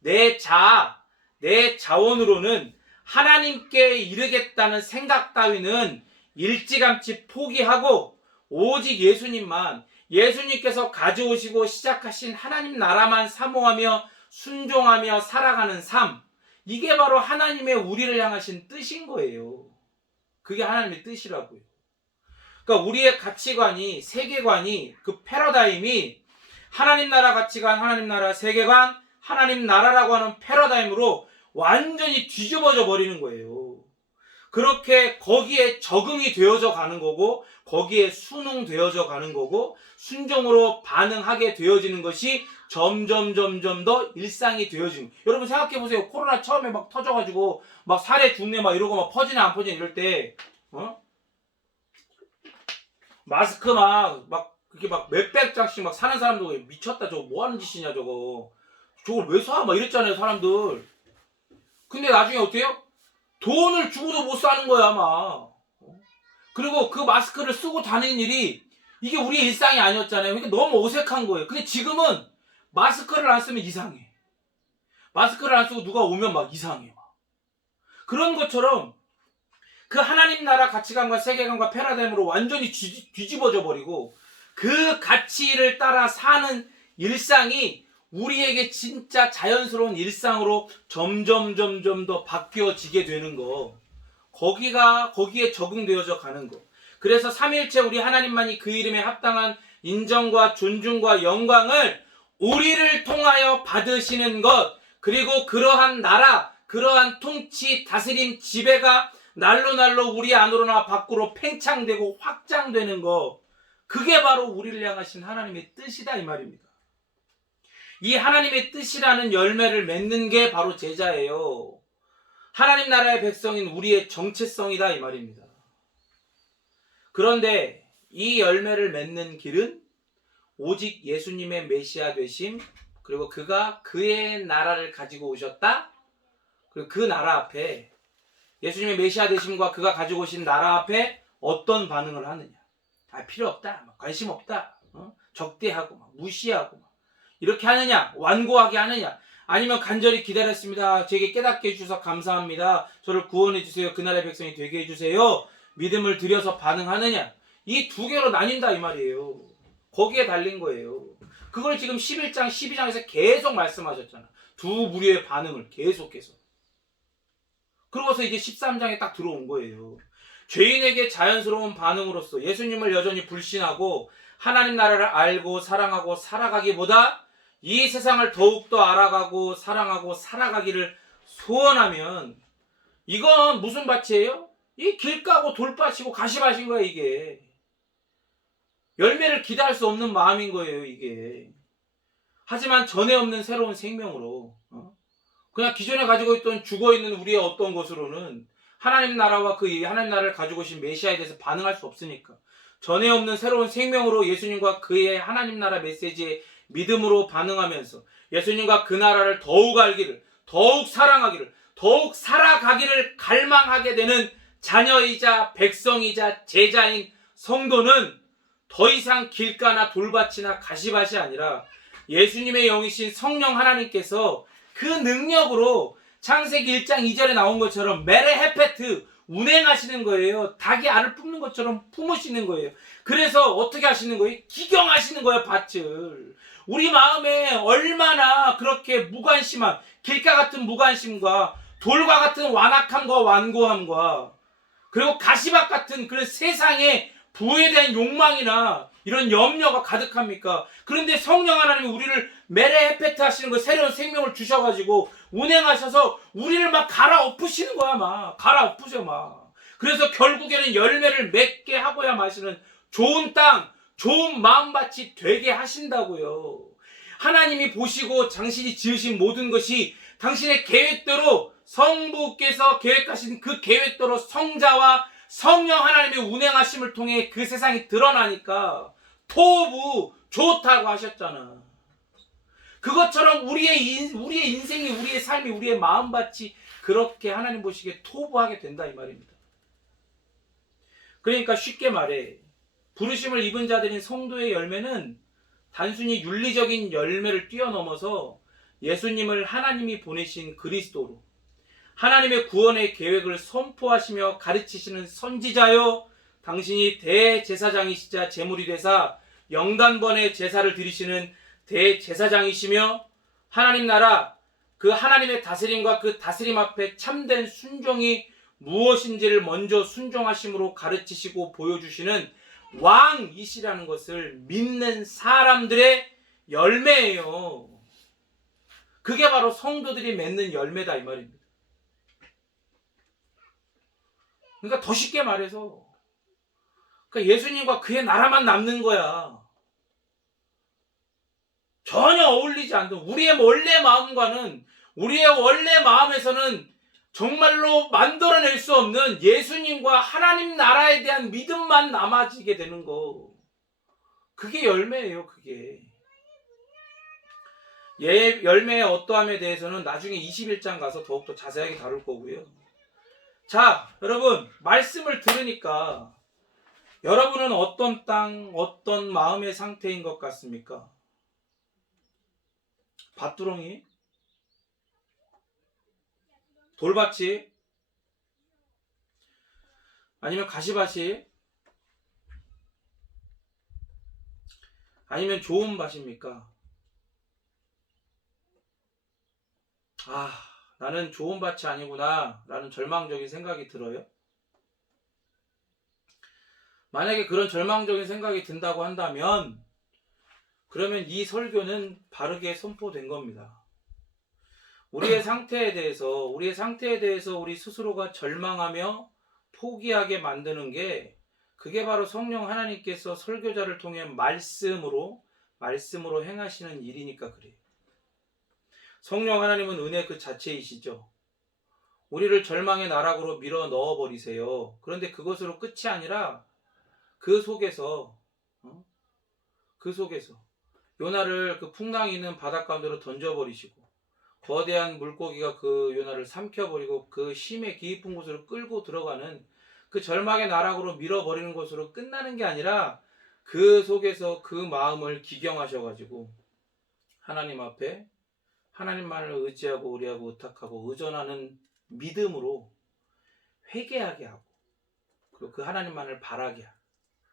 내 자아, 내 자원으로는 하나님께 이르겠다는 생각 따위는 일찌감치 포기하고 오직 예수님만, 예수님께서 가져오시고 시작하신 하나님 나라만 사모하며 순종하며 살아가는 삶, 이게 바로 하나님의 우리를 향하신 뜻인 거예요. 그게 하나님의 뜻이라고요. 그러니까 우리의 가치관이, 세계관이, 그 패러다임이 하나님 나라 가치관, 하나님 나라 세계관, 하나님 나라라고 하는 패러다임으로 완전히 뒤집어져 버리는 거예요. 그렇게 거기에 적응이 되어져 가는 거고 거기에 순응되어져 가는 거고 순종으로 반응하게 되어지는 것이 점점 더 일상이 되어지는 거예요. 여러분 생각해 보세요. 코로나 처음에 막 터져가지고 막 사례 죽네 막 이러고 막 퍼지나 안 퍼지나 이럴 때 마스크 막 그렇게 막 몇백 장씩 막 사는 사람도 미쳤다 저거 뭐 하는 짓이냐 저걸 왜 사? 막 이랬잖아요 사람들. 근데 나중에 어때요? 돈을 주고도 못 사는 거야 아마. 그리고 그 마스크를 쓰고 다니는 일이 이게 우리의 일상이 아니었잖아요. 그러니까 너무 어색한 거예요. 근데 지금은 마스크를 안 쓰면 이상해. 마스크를 안 쓰고 누가 오면 막 이상해. 그런 것처럼 그 하나님 나라 가치관과 세계관과 패러다임으로 완전히 뒤집어져 버리고 그 가치를 따라 사는 일상이 우리에게 진짜 자연스러운 일상으로 점점 더 바뀌어지게 되는 거. 거기에 적응되어져 가는 거. 그래서 삼위일체 우리 하나님만이 그 이름에 합당한 인정과 존중과 영광을 우리를 통하여 받으시는 것. 그리고 그러한 나라, 그러한 통치, 다스림, 지배가 날로 우리 안으로나 밖으로 팽창되고 확장되는 것. 그게 바로 우리를 향하신 하나님의 뜻이다 이 말입니다. 이 하나님의 뜻이라는 열매를 맺는 게 바로 제자예요. 하나님 나라의 백성인 우리의 정체성이다 이 말입니다. 그런데 이 열매를 맺는 길은 오직 예수님의 메시아 되심, 그리고 그가 그의 나라를 가지고 오셨다. 그리고 그 나라 앞에 예수님의 메시아 되심과 그가 가지고 오신 나라 앞에 어떤 반응을 하느냐. 필요 없다, 관심 없다, 적대하고 무시하고 이렇게 하느냐, 완고하게 하느냐, 아니면 간절히 기다렸습니다. 제게 깨닫게 해주셔서 감사합니다. 저를 구원해 주세요. 그 나라의 백성이 되게 해주세요. 믿음을 들여서 반응하느냐. 이 두 개로 나뉜다 이 말이에요. 거기에 달린 거예요. 그걸 지금 11장, 12장에서 계속 말씀하셨잖아. 두 무리의 반응을 계속해서. 그러고서 이제 13장에 딱 들어온 거예요. 죄인에게 자연스러운 반응으로서 예수님을 여전히 불신하고 하나님 나라를 알고 사랑하고 살아가기보다 이 세상을 더욱더 알아가고 사랑하고 살아가기를 소원하면 이건 무슨 밭이에요? 이 길 까고 돌밭이고 가시밭인 거야 이게. 열매를 기대할 수 없는 마음인 거예요 이게. 하지만 전에 없는 새로운 생명으로 그냥 기존에 가지고 있던 죽어있는 우리의 어떤 것으로는 하나님 나라와 그 하나님 나라를 가지고 오신 메시아에 대해서 반응할 수 없으니까 전에 없는 새로운 생명으로 예수님과 그의 하나님 나라 메시지에 믿음으로 반응하면서 예수님과 그 나라를 더욱 알기를, 더욱 사랑하기를, 더욱 살아가기를 갈망하게 되는 자녀이자 백성이자 제자인 성도는 더 이상 길가나 돌밭이나 가시밭이 아니라 예수님의 영이신 성령 하나님께서 그 능력으로 창세기 1장 2절에 나온 것처럼 메레 헤페트 운행하시는 거예요. 닭이 알을 품는 것처럼 품으시는 거예요. 그래서 어떻게 하시는 거예요? 기경하시는 거예요, 밭을. 우리 마음에 얼마나 그렇게 무관심한 길가 같은 무관심과 돌과 같은 완악함과 완고함과 그리고 가시밭 같은 그런 세상의 부에 대한 욕망이나 이런 염려가 가득합니까? 그런데 성령 하나님이 우리를 메레 헤페트 하시는 거 새로운 생명을 주셔가지고 운행하셔서 우리를 막 갈아엎으시는 거야. 막 갈아엎으셔 막. 그래서 결국에는 열매를 맺게 하고야 마시는 좋은 땅, 좋은 마음밭이 되게 하신다고요. 하나님이 보시고 당신이 지으신 모든 것이 당신의 계획대로 성부께서 계획하신 그 계획대로 성자와 성령 하나님의 운행하심을 통해 그 세상이 드러나니까 토부 좋다고 하셨잖아. 그것처럼 우리의 인생이, 우리의 삶이, 우리의 마음밭이 그렇게 하나님 보시기에 토부하게 된다 이 말입니다. 그러니까 쉽게 말해 부르심을 입은 자들인 성도의 열매는 단순히 윤리적인 열매를 뛰어넘어서 예수님을 하나님이 보내신 그리스도로 하나님의 구원의 계획을 선포하시며 가르치시는 선지자요, 당신이 대제사장이시자 제물이 되사 영단번의 제사를 드리시는 대제사장이시며 하나님 나라 그 하나님의 다스림과 그 다스림 앞에 참된 순종이 무엇인지를 먼저 순종하심으로 가르치시고 보여주시는 왕이시라는 것을 믿는 사람들의 열매예요. 그게 바로 성도들이 맺는 열매다 이 말입니다. 그러니까 더 쉽게 말해서 그러니까 예수님과 그의 나라만 남는 거야. 전혀 어울리지 않는 우리의 원래 마음과는, 우리의 원래 마음에서는 정말로 만들어낼 수 없는 예수님과 하나님 나라에 대한 믿음만 남아지게 되는 거. 그게 열매예요. 그게. 열매의 어떠함에 대해서는 나중에 21장 가서 더욱더 자세하게 다룰 거고요. 자, 여러분 말씀을 들으니까 여러분은 어떤 땅, 어떤 마음의 상태인 것 같습니까? 밭두렁이? 돌밭이? 아니면 가시밭이? 아니면 좋은 밭입니까? 나는 좋은 밭이 아니구나 라는 절망적인 생각이 들어요. 만약에 그런 절망적인 생각이 든다고 한다면 그러면 이 설교는 바르게 선포된 겁니다. 우리의 상태에 대해서 우리 스스로가 절망하며 포기하게 만드는 게 그게 바로 성령 하나님께서 설교자를 통해 말씀으로 행하시는 일이니까 그래요. 성령 하나님은 은혜 그 자체이시죠. 우리를 절망의 나락으로 밀어 넣어버리세요. 그런데 그것으로 끝이 아니라 그 속에서 요나를 그 풍랑이 있는 바닷가운데로 던져버리시고 거대한 물고기가 그 요나를 삼켜버리고 그 심의 깊은 곳으로 끌고 들어가는 그 절망의 나락으로 밀어버리는 것으로 끝나는 게 아니라 그 속에서 그 마음을 기경하셔가지고 하나님 앞에 하나님만을 의지하고 의뢰하고 의탁하고 의존하는 믿음으로 회개하게 하고 그리고 그 하나님만을 바라게 하고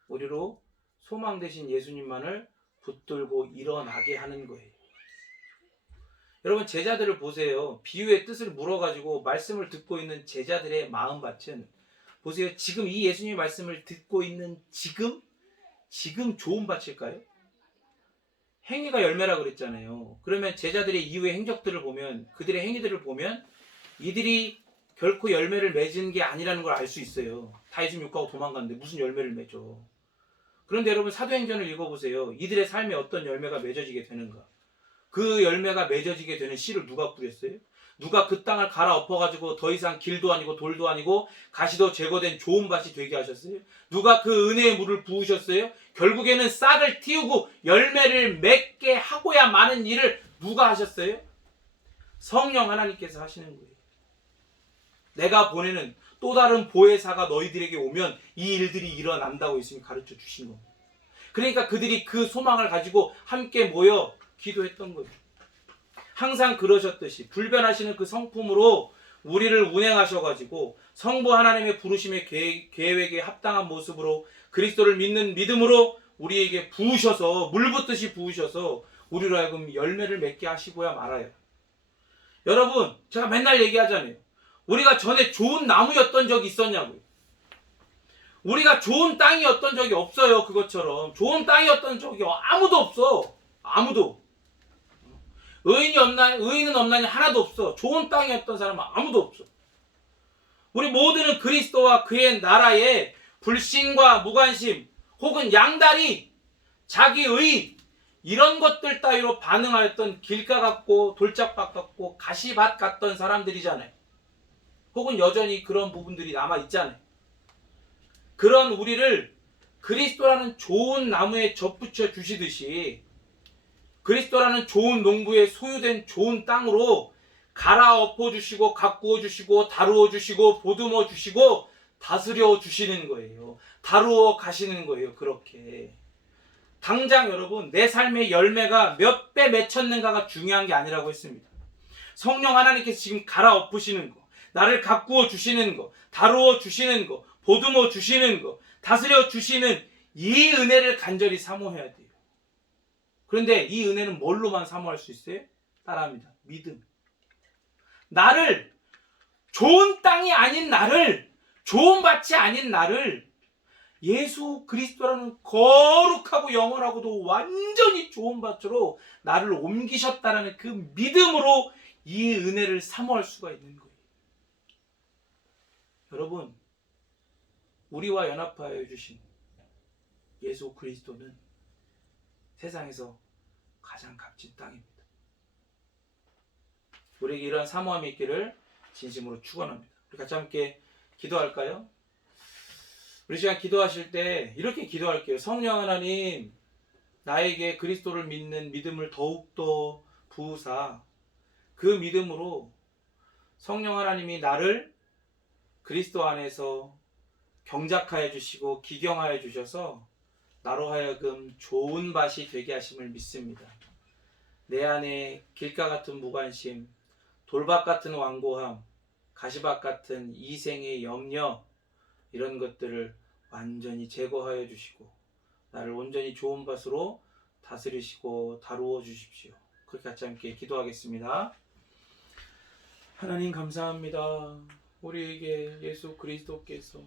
우리로 소망 되신 예수님만을 붙들고 일어나게 하는 거예요. 여러분 제자들을 보세요. 비유의 뜻을 물어가지고 말씀을 듣고 있는 제자들의 마음밭은 보세요. 지금 이 예수님의 말씀을 듣고 있는 지금 좋은 밭일까요? 행위가 열매라 그랬잖아요. 그러면 제자들의 이후의 행적들을 보면 그들의 행위들을 보면 이들이 결코 열매를 맺은 게 아니라는 걸 알 수 있어요. 다 예수님 욕하고 도망갔는데 무슨 열매를 맺어. 그런데 여러분 사도행전을 읽어보세요. 이들의 삶에 어떤 열매가 맺어지게 되는가. 그 열매가 맺어지게 되는 씨를 누가 뿌렸어요? 누가 그 땅을 갈아엎어가지고 더 이상 길도 아니고 돌도 아니고 가시도 제거된 좋은 밭이 되게 하셨어요? 누가 그 은혜의 물을 부으셨어요? 결국에는 싹을 틔우고 열매를 맺게 하고야 마는 일을 누가 하셨어요? 성령 하나님께서 하시는 거예요. 내가 보내는 또 다른 보혜사가 너희들에게 오면 이 일들이 일어난다고 예수님이 가르쳐 주신 겁니다. 그러니까 그들이 그 소망을 가지고 함께 모여 기도했던 거예요. 항상 그러셨듯이 불변하시는 그 성품으로 우리를 운행하셔가지고 성부 하나님의 부르심의 계획에 합당한 모습으로 그리스도를 믿는 믿음으로 우리에게 부으셔서 물 붓듯이 부으셔서 우리로 하여금 열매를 맺게 하시고야 말아요. 여러분, 제가 맨날 얘기하잖아요. 우리가 전에 좋은 나무였던 적이 있었냐고요. 우리가 좋은 땅이었던 적이 없어요. 그것처럼 좋은 땅이었던 적이 아무도 없어. 아무도. 의인은 없나니 하나도 없어. 좋은 땅이었던 사람은 아무도 없어. 우리 모두는 그리스도와 그의 나라에 불신과 무관심 혹은 양다리, 자기의 이런 것들 따위로 반응하였던 길가 같고 돌짝밭 같고 가시밭 같던 사람들이잖아요. 혹은 여전히 그런 부분들이 남아있잖아요. 그런 우리를 그리스도라는 좋은 나무에 접붙여 주시듯이 그리스도라는 좋은 농부에 소유된 좋은 땅으로 갈아엎어 주시고 가꾸어 주시고 다루어 주시고 보듬어 주시고 다스려 주시는 거예요. 다루어 가시는 거예요. 그렇게. 당장 여러분 내 삶의 열매가 몇 배 맺혔는가가 중요한 게 아니라고 했습니다. 성령 하나님께서 지금 갈아엎으시는 거, 나를 가꾸어 주시는 거, 다루어 주시는 거, 보듬어 주시는 거, 다스려 주시는 이 은혜를 간절히 사모해야 돼요. 그런데 이 은혜는 뭘로만 사모할 수 있어요? 따라합니다. 믿음. 나를, 좋은 땅이 아닌 나를, 좋은 밭이 아닌 나를 예수 그리스도라는 거룩하고 영원하고도 완전히 좋은 밭으로 나를 옮기셨다는 그 믿음으로 이 은혜를 사모할 수가 있는 거예요. 여러분, 우리와 연합하여 주신 예수 그리스도는 세상에서 가장 값진 땅입니다. 우리에게 이런 사모함이 있기를 진심으로 축원합니다. 우리 같이 함께 기도할까요? 우리 시간 기도하실 때 이렇게 기도할게요. 성령 하나님, 나에게 그리스도를 믿는 믿음을 더욱더 부으사 그 믿음으로 성령 하나님이 나를 그리스도 안에서 경작하여 주시고 기경하여 주셔서 나로 하여금 좋은 밭이 되게 하심을 믿습니다. 내 안에 길가 같은 무관심, 돌밭 같은 완고함, 가시밭 같은 이생의 염려, 이런 것들을 완전히 제거하여 주시고 나를 온전히 좋은 밭으로 다스리시고 다루어 주십시오. 그렇게 같이 함께 기도하겠습니다. 하나님 감사합니다. 우리에게 예수 그리스도께서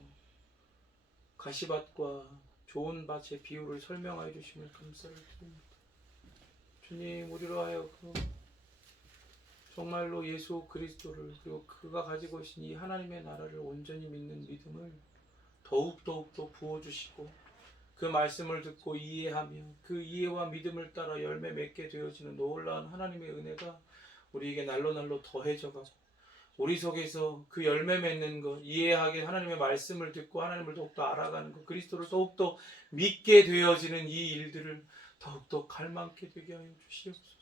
가시밭과 좋은 밭의 비유를 설명하여 주심을 감사를 드립니다. 주님, 우리로 하여금 정말로 예수 그리스도를 그리고 그가 가지고 계신 이 하나님의 나라를 온전히 믿는 믿음을 더욱더 부어주시고 그 말씀을 듣고 이해하며 그 이해와 믿음을 따라 열매 맺게 되어지는 놀라운 하나님의 은혜가 우리에게 날로 더해져가고 우리 속에서 그 열매 맺는 것, 이해하게 하나님의 말씀을 듣고 하나님을 더욱더 알아가는 것, 그리스도를 더욱더 믿게 되어지는 이 일들을 더욱더 갈망게 되게 하여 주시옵소서.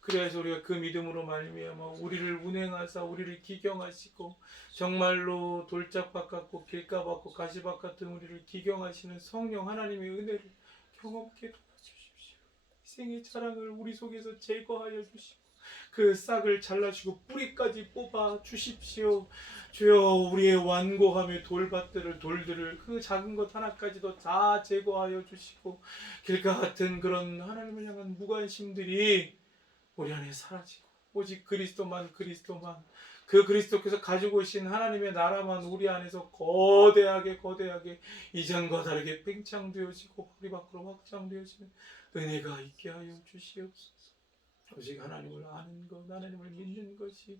그래서 우리가 그 믿음으로 말미암아 우리를 운행하사 우리를 기경하시고 정말로 돌짝밭 같고 길가 같고 가시밭 같은 우리를 기경하시는 성령 하나님의 은혜를 경험케 도와주십시오. 생의 자랑을 우리 속에서 제거하여 주시고 그 싹을 잘라주고 뿌리까지 뽑아 주십시오. 주여, 우리의 완고함의 돌들을 그 작은 것 하나까지도 다 제거하여 주시고 길가 같은 그런 하나님을 향한 무관심들이 우리 안에 사라지고 오직 그리스도만 그 그리스도께서 가지고 오신 하나님의 나라만 우리 안에서 거대하게 이전과 다르게 팽창되어지고 우리 밖으로 확장되어지는 은혜가 있게 하여 주시옵소서. 오직 하나님을 아는 것, 하나님을 믿는 것이,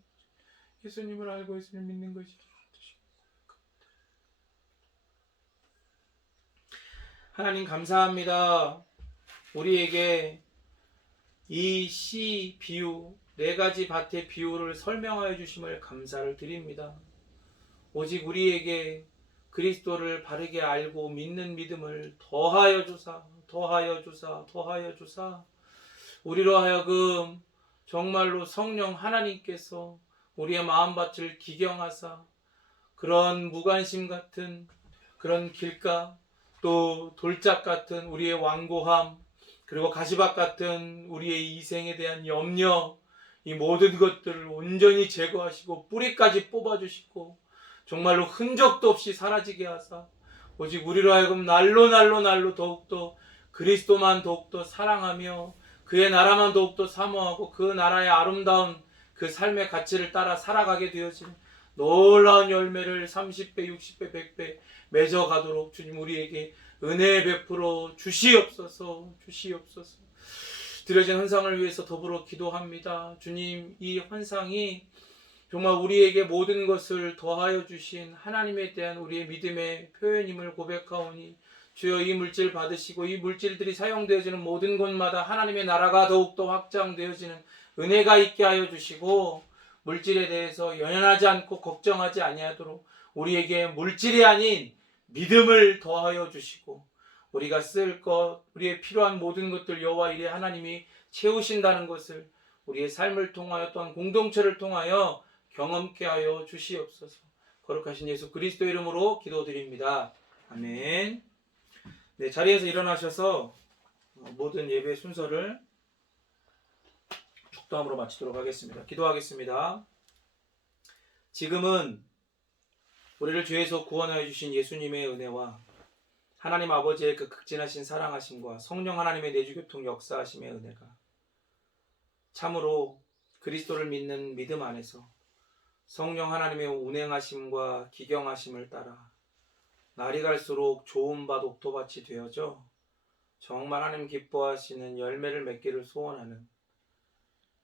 예수님을 알고 예수님을 믿는 것이 하나님 감사합니다. 우리에게 이 시 비유, 네 가지 밭의 비유를 설명하여 주심을 감사를 드립니다. 오직 우리에게 그리스도를 바르게 알고 믿는 믿음을 더하여 주사, 더하여 주사, 더하여 주사, 우리로 하여금 정말로 성령 하나님께서 우리의 마음밭을 기경하사 그런 무관심 같은 그런 길가, 또 돌짝 같은 우리의 완고함, 그리고 가시밭 같은 우리의 이생에 대한 염려, 이 모든 것들을 온전히 제거하시고 뿌리까지 뽑아주시고 정말로 흔적도 없이 사라지게 하사 오직 우리로 하여금 날로 더욱더 그리스도만 더욱더 사랑하며 그의 나라만 더욱더 사모하고 그 나라의 아름다운 그 삶의 가치를 따라 살아가게 되어진 놀라운 열매를 30배, 60배, 100배 맺어가도록 주님 우리에게 은혜 베풀어 주시옵소서. 주시옵소서. 드려진 헌상을 위해서 더불어 기도합니다. 주님, 이 헌상이 정말 우리에게 모든 것을 더하여 주신 하나님에 대한 우리의 믿음의 표현임을 고백하오니 주여 이 물질 받으시고 이 물질들이 사용되어지는 모든 곳마다 하나님의 나라가 더욱더 확장되어지는 은혜가 있게 하여 주시고 물질에 대해서 연연하지 않고 걱정하지 아니하도록 우리에게 물질이 아닌 믿음을 더하여 주시고 우리가 쓸 것, 우리의 필요한 모든 것들 여호와 이레 하나님이 채우신다는 것을 우리의 삶을 통하여 또한 공동체를 통하여 경험케 하여 주시옵소서. 거룩하신 예수 그리스도 이름으로 기도드립니다. 아멘. 네, 자리에서 일어나셔서 모든 예배 순서를 축도함으로 마치도록 하겠습니다. 기도하겠습니다. 지금은 우리를 죄에서 구원하여 주신 예수님의 은혜와 하나님 아버지의 그 극진하신 사랑하심과 성령 하나님의 내주교통 역사하심의 은혜가 참으로 그리스도를 믿는 믿음 안에서 성령 하나님의 운행하심과 기경하심을 따라 날이 갈수록 좋은 밭 옥토밭이 되어져 정말 하나님 기뻐하시는 열매를 맺기를 소원하는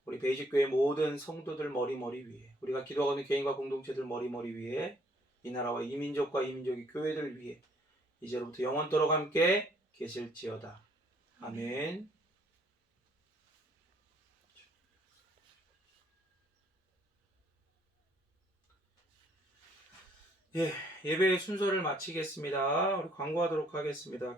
우리 베이직교회 모든 성도들 머리 위에 우리가 기도하고 있는 개인과 공동체들 머리 위에 이 나라와 이 민족과 이 민족의 교회들 위에 이제로부터 영원토록 함께 계실지어다. 아멘. 예, 예배의 순서를 마치겠습니다. 우리 광고하도록 하겠습니다.